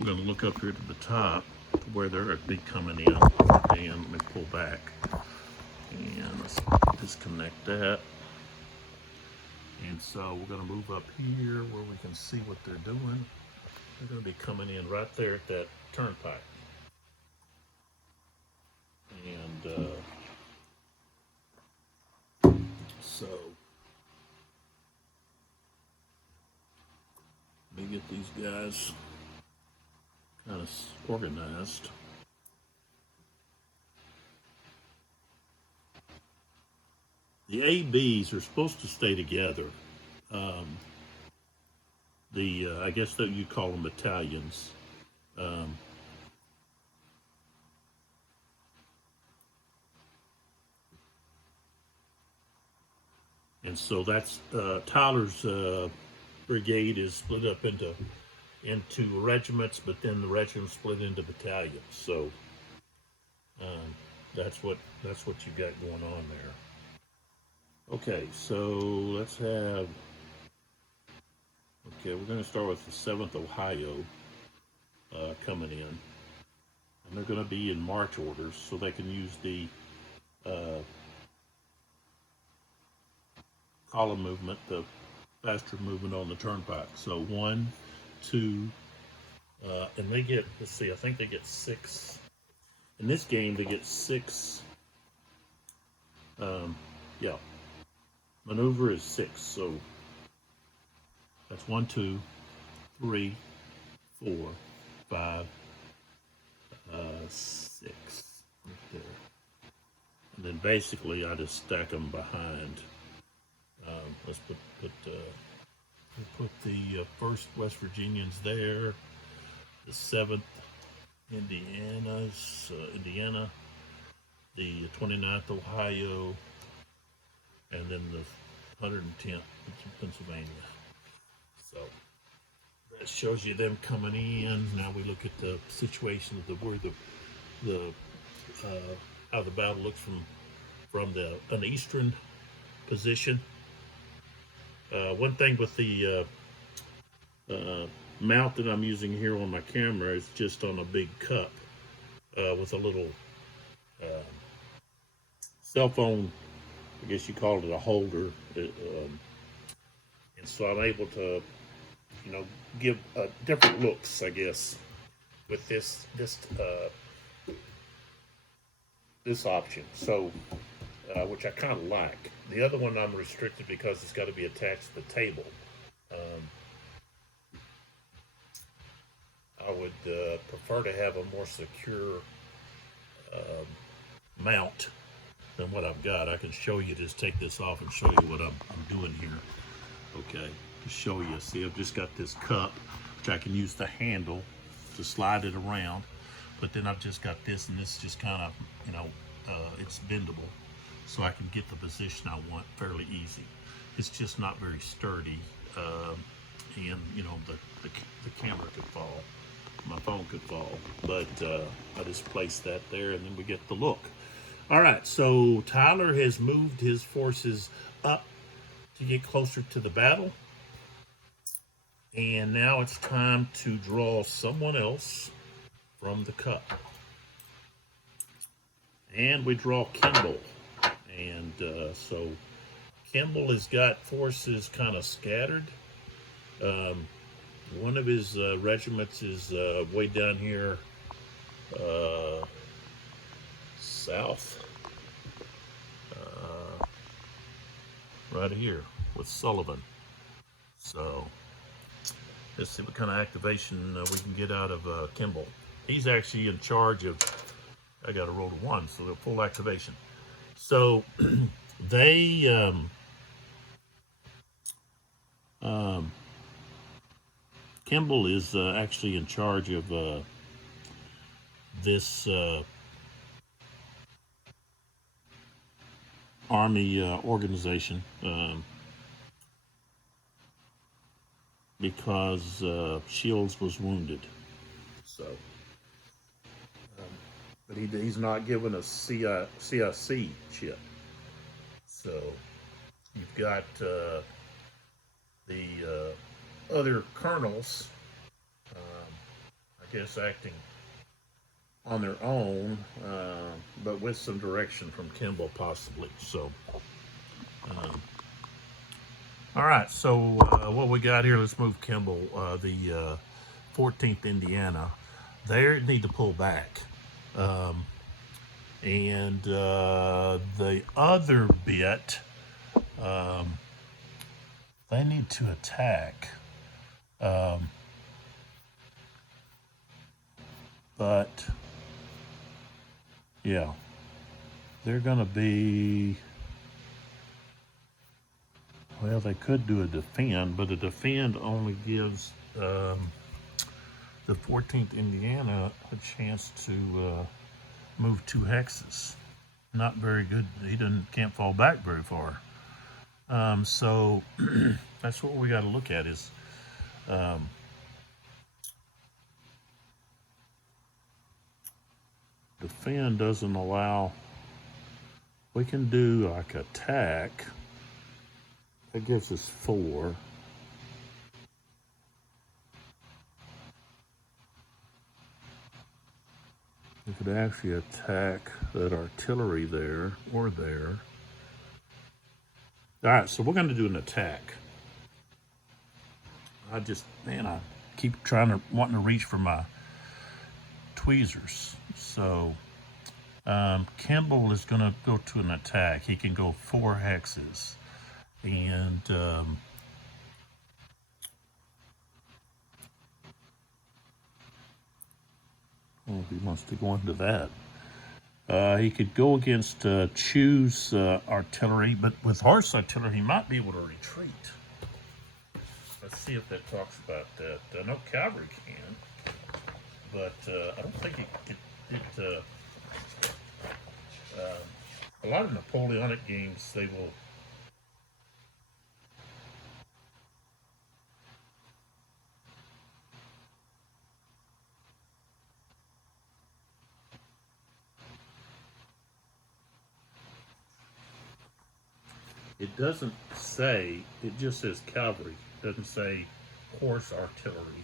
gonna look up here to the top where they're going to be coming in. And let me pull back. And let's disconnect that. And so we're going to move up here where we can see what they're doing. They're going to be coming in right there at that turnpike. And so let me get these guys kind of organized. the ABs are supposed to stay together. Um, I guess that you call them battalions. Um, and so that's Tyler's brigade is split up into regiments, but then the regiments split into battalions. So um, that's what you got going on there. Okay, so let's have. Okay, we're going to start with the 7th Ohio coming in, and they're going to be in march orders, so they can use the uh, column movement, the faster movement on the turnpike. So 1, 2, and they get. Let's see. I think they get 6. In this game, they get 6. Yeah, maneuver is 6. So that's 1, 2, 3, 4, 5, 6 right there. And then basically I just stack them behind. Let's put the 1st West Virginians there, the 7th Indiana, the 29th Ohio, and then the 110th Pennsylvania. So that shows you them coming in. Now we look at the situation of where the how the battle looks from an eastern position. One thing with the mount that I'm using here on my camera is just on a big cup with a little cell phone. I guess you call it a holder, and so I'm able to, give different looks, I guess, with this option. So, which I kind of like. The other one I'm restricted because it's got to be attached to the table. I would prefer to have a more secure mount than what I've got. I can show you, just take this off and show you what I'm doing here. Okay, to show you. See, I've just got this cup, which I can use the handle to slide it around. But then I've just got this, and this just kind of, it's bendable. So I can get the position I want fairly easy. It's just not very sturdy. And, the camera could fall. My phone could fall. But I just place that there, and then we get the look. All right, so Tyler has moved his forces up to get closer to the battle. And now it's time to draw someone else from the cup. And we draw Kimball. And so Kimball has got forces kind of scattered. One of his regiments is way down here south, right here with Sullivan. So let's see what kind of activation we can get out of Kimball. He's actually in charge of, I got to roll to 1, so they're full activation. So they Kimball is actually in charge of this army organization because Shields was wounded. So, but he's not given a CIC chip. So you've got the other colonels, I guess, acting on their own, but with some direction from Kimball possibly. So, all right. So what we got here? Let's move Kimball. The 14th Indiana. They need to pull back. And the other bit, they need to attack. But yeah, they're going to be Well, they could do a defend, but a defend only gives the 14th Indiana a chance to move 2 hexes. Not very good. He can't fall back very far. So that's what we got to look at is defend doesn't allow. We can do like attack. That gives us 4. We could actually attack that artillery there or there. All right, so we're going to do an attack. I keep wanting to reach for my tweezers. So Kimball is going to go to an attack. He can go 4 hexes. And he wants to go into that. He could go against choose artillery, but with horse artillery, he might be able to retreat. Let's see if that talks about that. I know cavalry can, but I don't think a lot of Napoleonic games, they will. It doesn't say, it just says cavalry. It doesn't say horse artillery.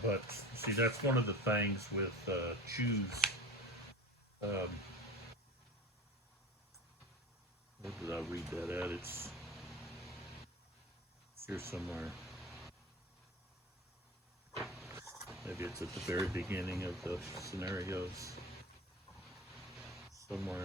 But see, that's one of the things with choose. Where did I read that at? It's here somewhere. Maybe it's at the very beginning of the scenarios. Somewhere.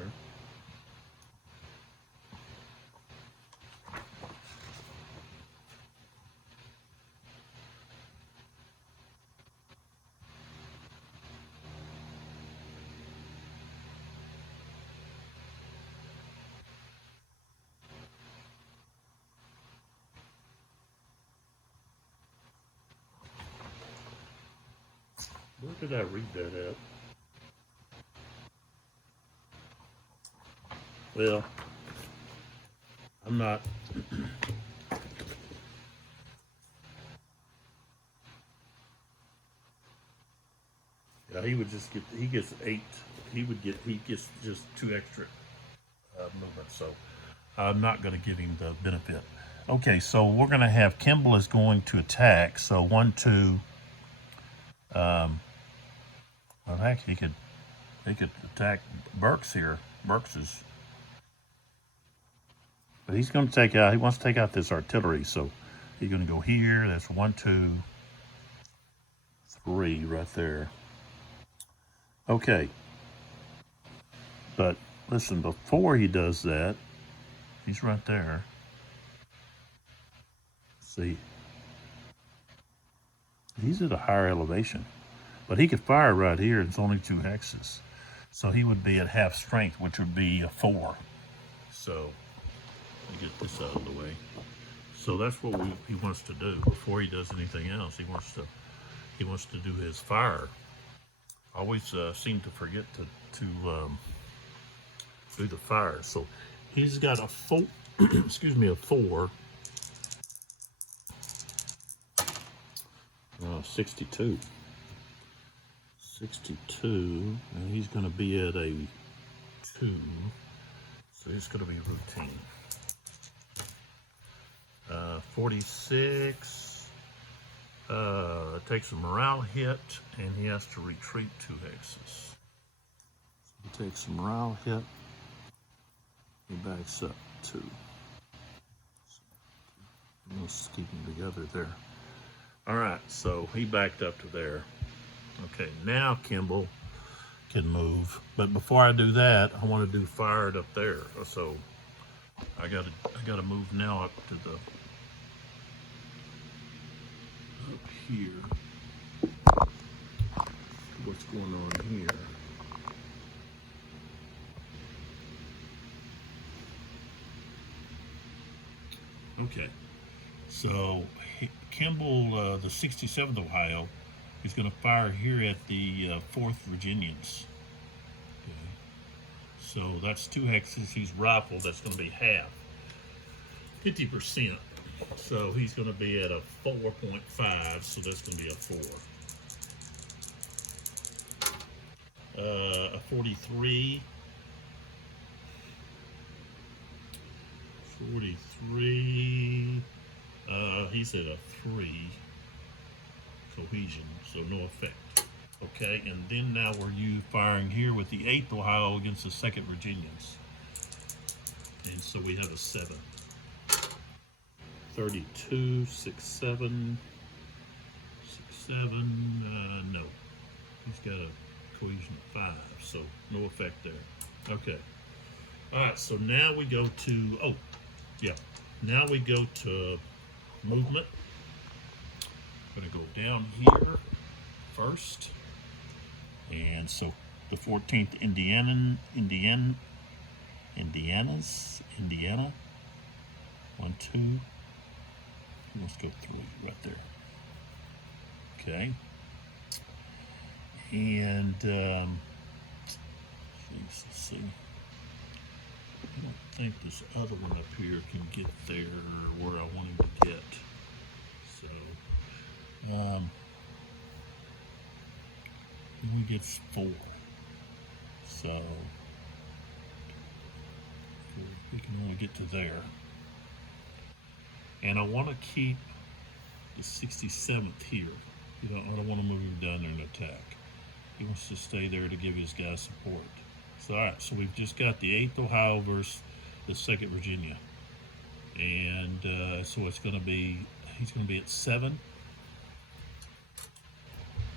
Where did I read that at? Well, I'm not. Yeah, he would just get. He gets 8. He gets just 2 extra movements. So I'm not going to give him the benefit. Okay, so we're going to have Kimball is going to attack. So 1, 2. Well, heck, he could attack Burke's here. Burke's is. But he's going to take out, he wants to take out this artillery, so he's going to go here. That's 1, 2, 3 right there. Okay. But listen, before he does that, he's right there. See? He's at a higher elevation. But he could fire right here. It's only 2 hexes. So he would be at half strength, which would be a 4. So get this out of the way. So that's what he wants to do before he does anything else. He wants to do his fire. I always seem to forget to do the fire. So he's got a 4. Excuse me, a 4. 62. 62, and he's going to be at a 2. So he's going to be routine. 46, takes a morale hit, and he has to retreat 2 hexes. So he takes a morale hit, he backs up 2. So let's keep them together there. All right, so he backed up to there. Okay, now Kimball can move, but before I do that, I want to do fired up there. So I gotta move now up to the up here. What's going on here? Okay. So Kimball, the 67th Ohio, is going to fire here at the 4th Virginians. Okay. So that's 2 hexes. He's rifled. That's going to be half, 50%. So he's going to be at a 4.5. So that's going to be a 4. A 43. 43. He's at a 3 cohesion, so no effect. Okay, and then now we're firing here with the 8th Ohio against the 2nd Virginians. And so we have a 7. 32, 6, 7. 6, 7. No. He's got a cohesion of 5, so no effect there. Okay. Alright, so now we go to, now we go to movement. I'm going to go down here first. And so the 14th Indiana. One, two. Let's go 3 right there. Okay. And let's see. I don't think this other one up here can get there where I want him to get. So he gets 4. So we can only get to there. And I want to keep the 67th here. I don't want to move him down there and attack. He wants to stay there to give his guys support. So all right, so we've just got the 8th Ohio versus the 2nd Virginia. And so it's going to be, he's going to be at 7.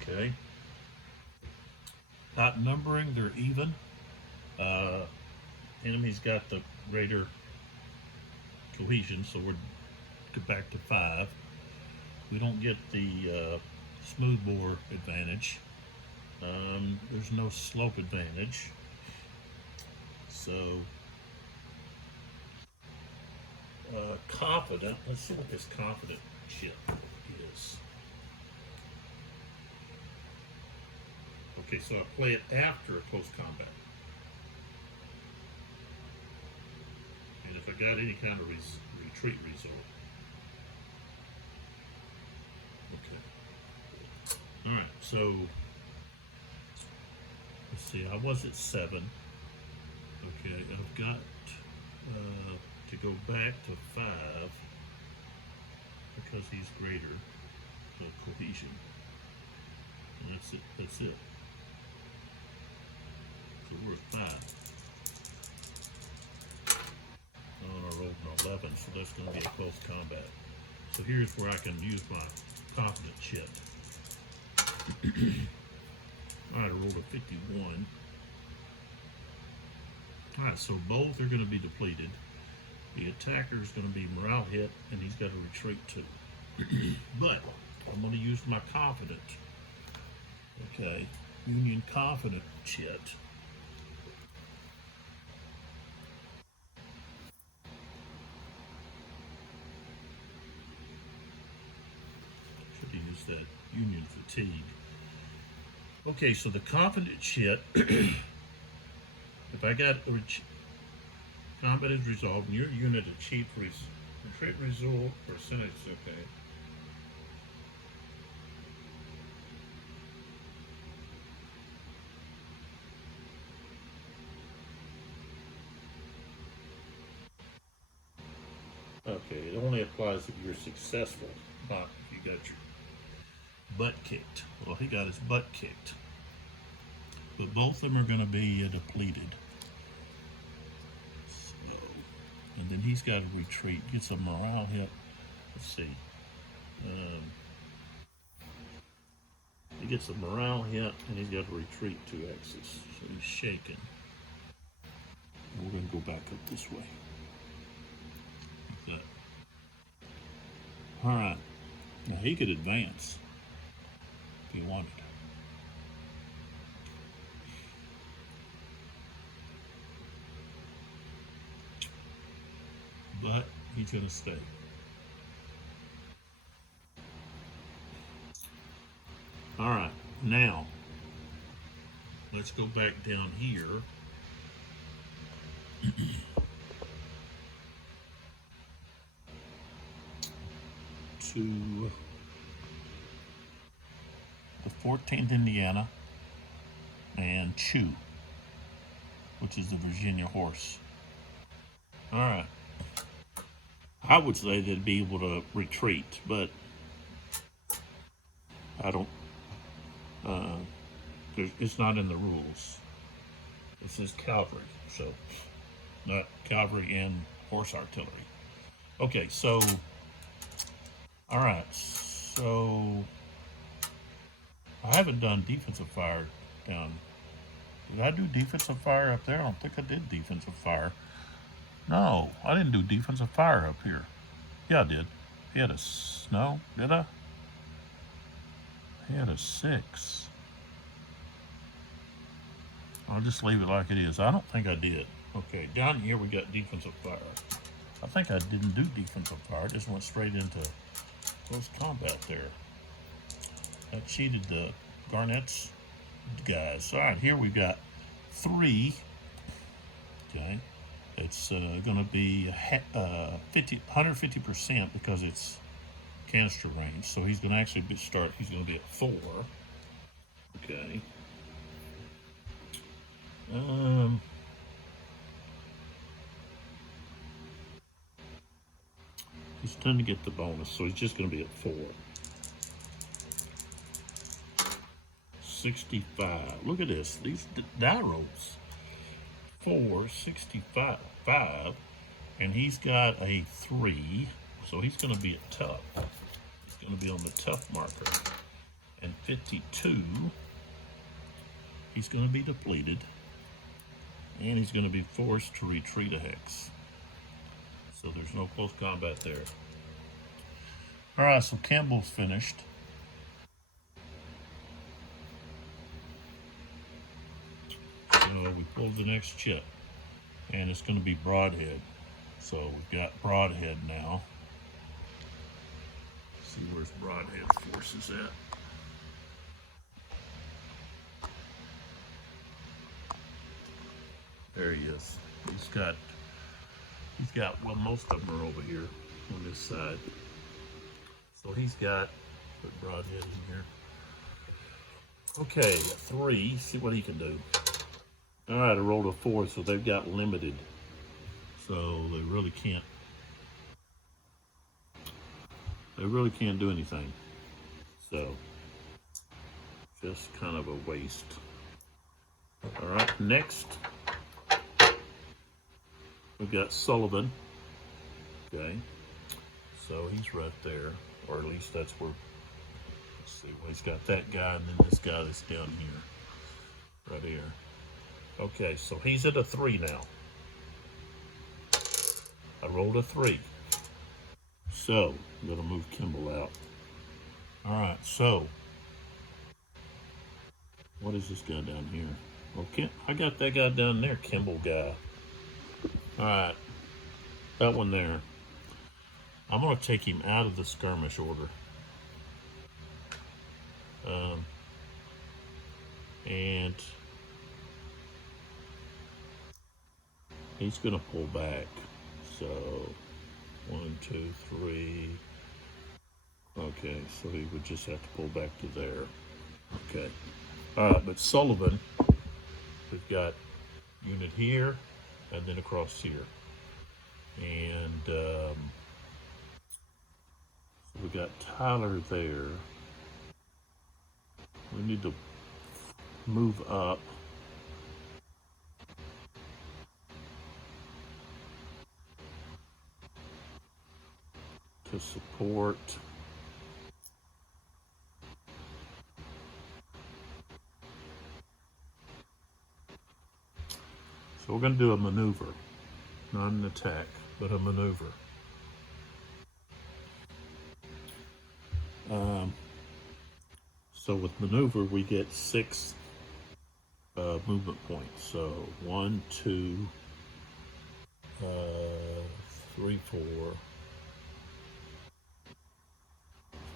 Okay. Outnumbering, they're even. Enemy's got the greater cohesion, so we're back to 5. We don't get the smoothbore advantage. There's no slope advantage. So confident. Let's see what this confident chip is. Okay, so I play it after a close combat. And if I got any kind of retreat result. Okay. Alright, so let's see, I was at 7. Okay, I've got to go back to 5 because he's greater, so cohesion. And that's it. That's it. So we're at 5. Oh, and I rolled an 11, so that's going to be a close combat. So here's where I can use my confident chip. Alright, I rolled a 51. Alright, so both are going to be depleted. The attacker is going to be morale hit, and he's got to retreat too. But I'm going to use my confident. Okay, Union confident chit. Should have used that Union fatigue. Okay, so the confident chit. If I got combat is resolved, and your unit achieved retreat result percentage, okay. Okay, it only applies if you're successful, not if you got your butt kicked. Well, he got his butt kicked. But both of them are going to be depleted. So, and then he's got to retreat, get some morale hit. Let's see. He gets a morale hit, and he's got to retreat 2 X's. So he's shaking. We're going to go back up this way. Like that. Alright. Now he could advance if he wanted. But he's going to stay. All right, now let's go back down here to the 14th Indiana and Chew, which is the Virginia horse. All right. I would say they'd be able to retreat, but I don't. Uh, it's not in the rules. It says cavalry, so not cavalry and horse artillery. Okay, so all right, so I haven't done defensive fire down. Did I do defensive fire up there? I don't think I did defensive fire. No, I didn't do defensive fire up here. Yeah, I did. He had a no, did I? He had a 6. I'll just leave it like it is. I don't think I did. Okay, down here we got defensive fire. I think I didn't do defensive fire. I just went straight into close combat there. I cheated the Garnett's guys. All right, here we got 3. Okay, it's going to be 150% because it's canister range. So he's going to actually start. He's going to be at 4. Okay. He's trying to get the bonus, so he's just going to be at 4. 65. Look at this. These die rolls. 4, 65, 5, and he's got a 3, so he's going to be at tough. He's going to be on the tough marker. And 52, he's going to be depleted, and he's going to be forced to retreat a hex. So there's no close combat there. All right, so Campbell's finished. So we pull the next chip, and it's going to be Broadhead. So we've got Broadhead now. Let's see where's Broadhead forces at. There he is. He's got well, most of them are over here on this side. So he's got, put Broadhead in here. Okay, 3, see what he can do. All right, I rolled a 4, so they've got limited. So they really can't do anything. So just kind of a waste. All right, next we've got Sullivan. Okay, so he's right there, or at least that's where. Let's see, well, he's got that guy, and then this guy that's down here, right here. Okay, so he's at a 3 now. I rolled a 3. So I'm gonna move Kimball out. All right, so what is this guy down here? Okay, I got that guy down there, Kimball guy. All right, that one there. I'm gonna take him out of the skirmish order. And he's gonna pull back. So 1, 2, 3. Okay, so he would just have to pull back to there. Okay. All right, but Sullivan, we've got unit here and then across here. And we got Tyler there. We need to move up. To support so we're going to do a maneuver, not an attack, but a maneuver. So with maneuver we get 6 movement points. So 1, 2, 3, 4,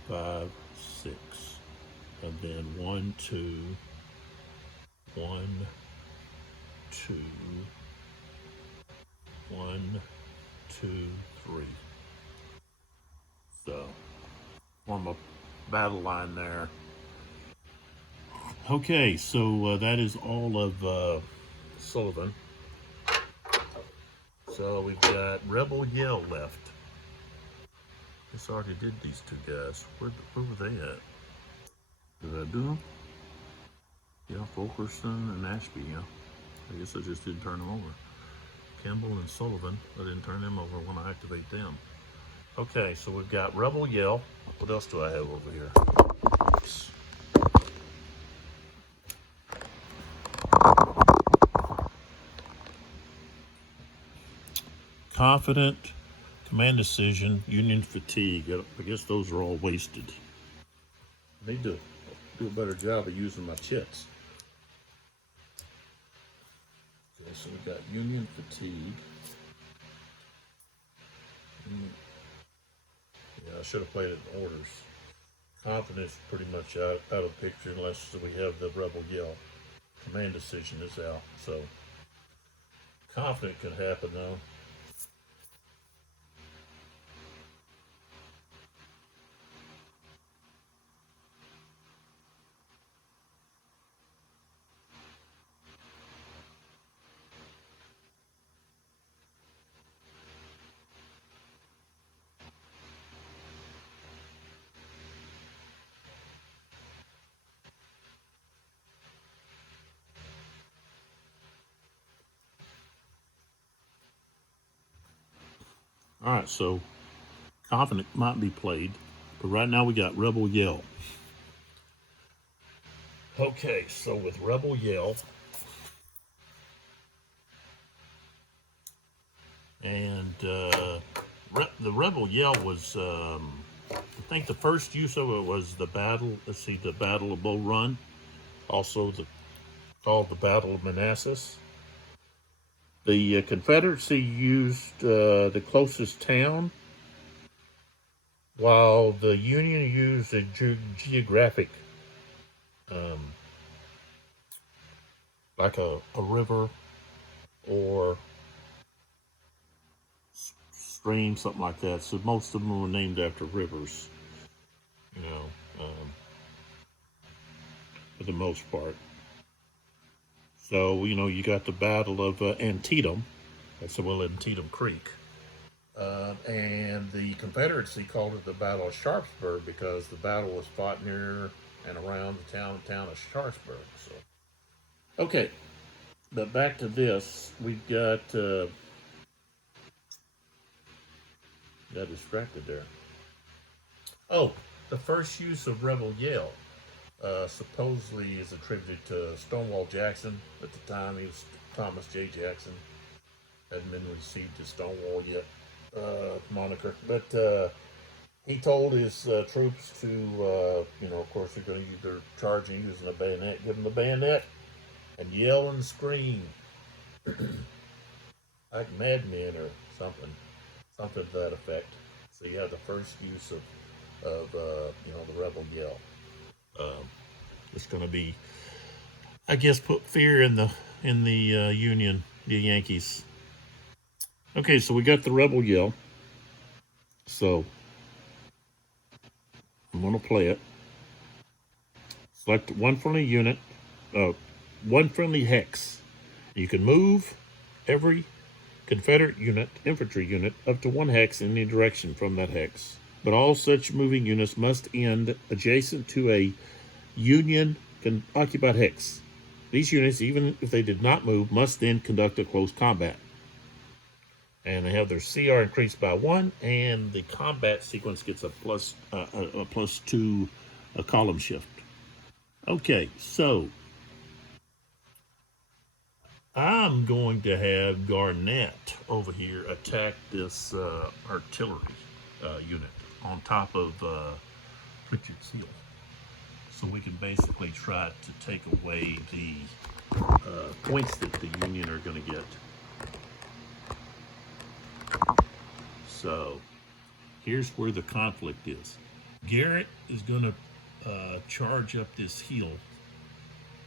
5, 6. and then 1, 2, 1, 2, 1, 2, 3. So form a battle line there. Okay, so that is all of Sullivan. So we've got Rebel Yell left. Just already did these two guys. Where were they at? Did I do them? Yeah, Fulkerson and Ashby, yeah. I guess I just didn't turn them over. Campbell and Sullivan, I didn't turn them over when I activate them. Okay, so we've got Rebel Yell. What else do I have over here? Oops. Confident, Command Decision, Union Fatigue. I guess those are all wasted. I need to do a better job of using my chits. Okay, so we got Union Fatigue. Yeah, I should have played it in orders. Confidence pretty much out of picture unless we have the Rebel Yell. Command Decision is out, so confident could happen though. All right, so confident might be played, but right now we got Rebel Yell. Okay, so with Rebel Yell, and the Rebel Yell was, I think the first use of it was the battle. Let's see, the Battle of Bull Run, also called the Battle of Manassas. The Confederacy used the closest town, while the Union used a geographic, like a river or stream, something like that. So most of them were named after rivers, you know, for the most part. So, you know, you got the Battle of Antietam. That's Antietam Creek. And the Confederacy called it the Battle of Sharpsburg because the battle was fought near and around the town of Sharpsburg. So, okay, but back to this. We've got got distracted there. Oh, the first use of Rebel Yell supposedly is attributed to Stonewall Jackson. At the time, he was Thomas J. Jackson. Hadn't been received as Stonewall yet moniker, but he told his troops to, you know, of course, they're going to either charge him using a bayonet, give him a bayonet, and yell and scream like madmen or something to that effect. So you have the first use of you know, the Rebel Yell. It's going to be, I guess, put fear in the Union, the Yankees. Okay, so we got the Rebel Yell. So I'm going to play it. Select one friendly unit, one friendly hex. You can move every Confederate unit, infantry unit, up to one hex in any direction from that hex. But all such moving units must end adjacent to a Union occupied hex. These units, even if they did not move, must then conduct a close combat. And they have their CR increased by 1, and the combat sequence gets a +2 column shift. Okay, so I'm going to have Garnett over here attack this artillery unit on top of Pritchard Seal. So we can basically try to take away the points that the Union are going to get. So here's where the conflict is. Garrett is going to charge up this hill.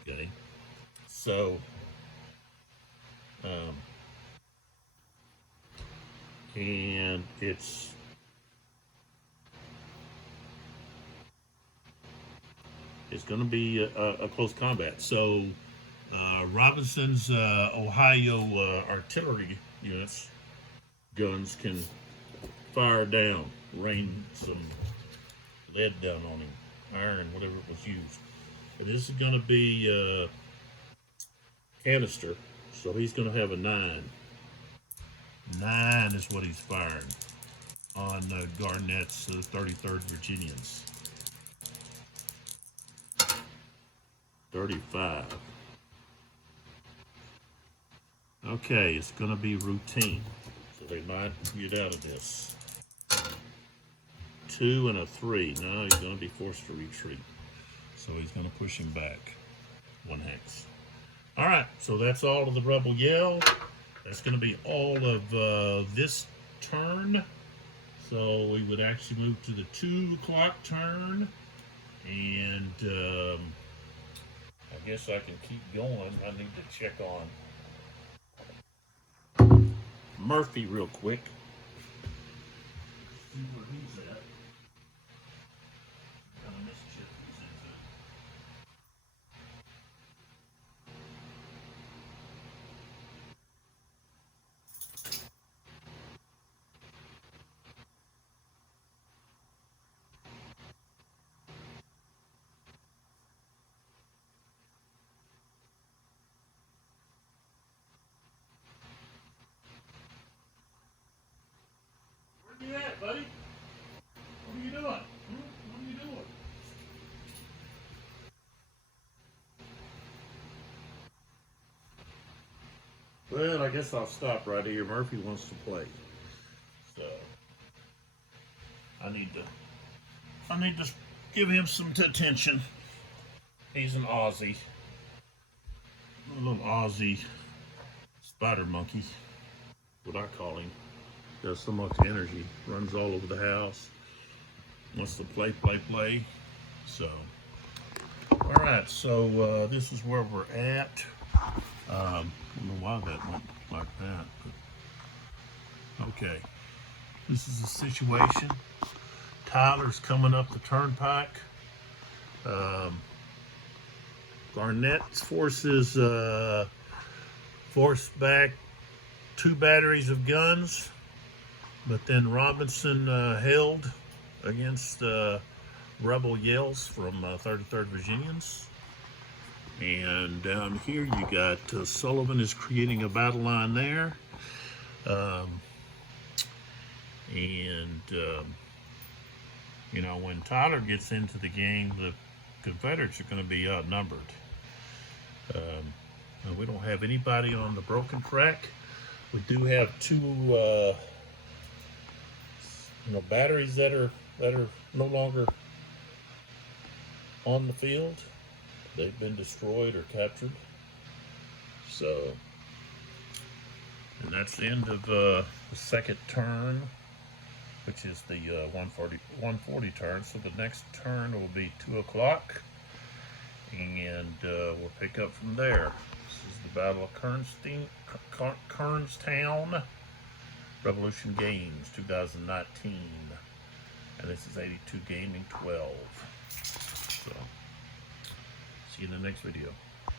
Okay, so and it's going to be a close combat. So Robinson's Ohio artillery units guns can fire down, rain some lead down on him, iron, whatever it was used. And this is going to be canister, so he's going to have a 9. 9 is what he's firing on Garnett's 33rd Virginians. 35. Okay, it's going to be routine, so they might get out of this. 2 and a 3. No, he's going to be forced to retreat. So he's going to push him back 1 hex. All right, so that's all of the Rebel Yell. That's going to be all of this turn. So we would actually move to the 2 o'clock turn. And I guess I can keep going. I need to check on Murphy real quick. See where he's at. Kind of mischief he's into. Where you at, buddy? What are you doing? What are you doing? Well, I guess I'll stop right here. Murphy wants to play. So I need to give him some attention. He's an Aussie. A little Aussie spider monkey. What I call him. Does so much energy. Runs all over the house. Wants to play. So alright, so this is where we're at. I don't know why that went like that, but okay. This is the situation. Tyler's coming up the turnpike. Garnett's forces forced back 2 batteries of guns, but then Robinson held against Rebel Yells from 33rd Virginians. And down here you got Sullivan is creating a battle line there. You know, when Tyler gets into the game, the Confederates are going to be outnumbered. And we don't have anybody on the broken track. We do have 2 batteries that are no longer on the field. They've been destroyed or captured. So, and that's the end of the second turn, which is the 140 turn. So the next turn will be 2 o'clock, and we'll pick up from there. This is the Battle of Kernstown, Revolution Games 2019, and this is 82 Gaming 12. So, see you in the next video.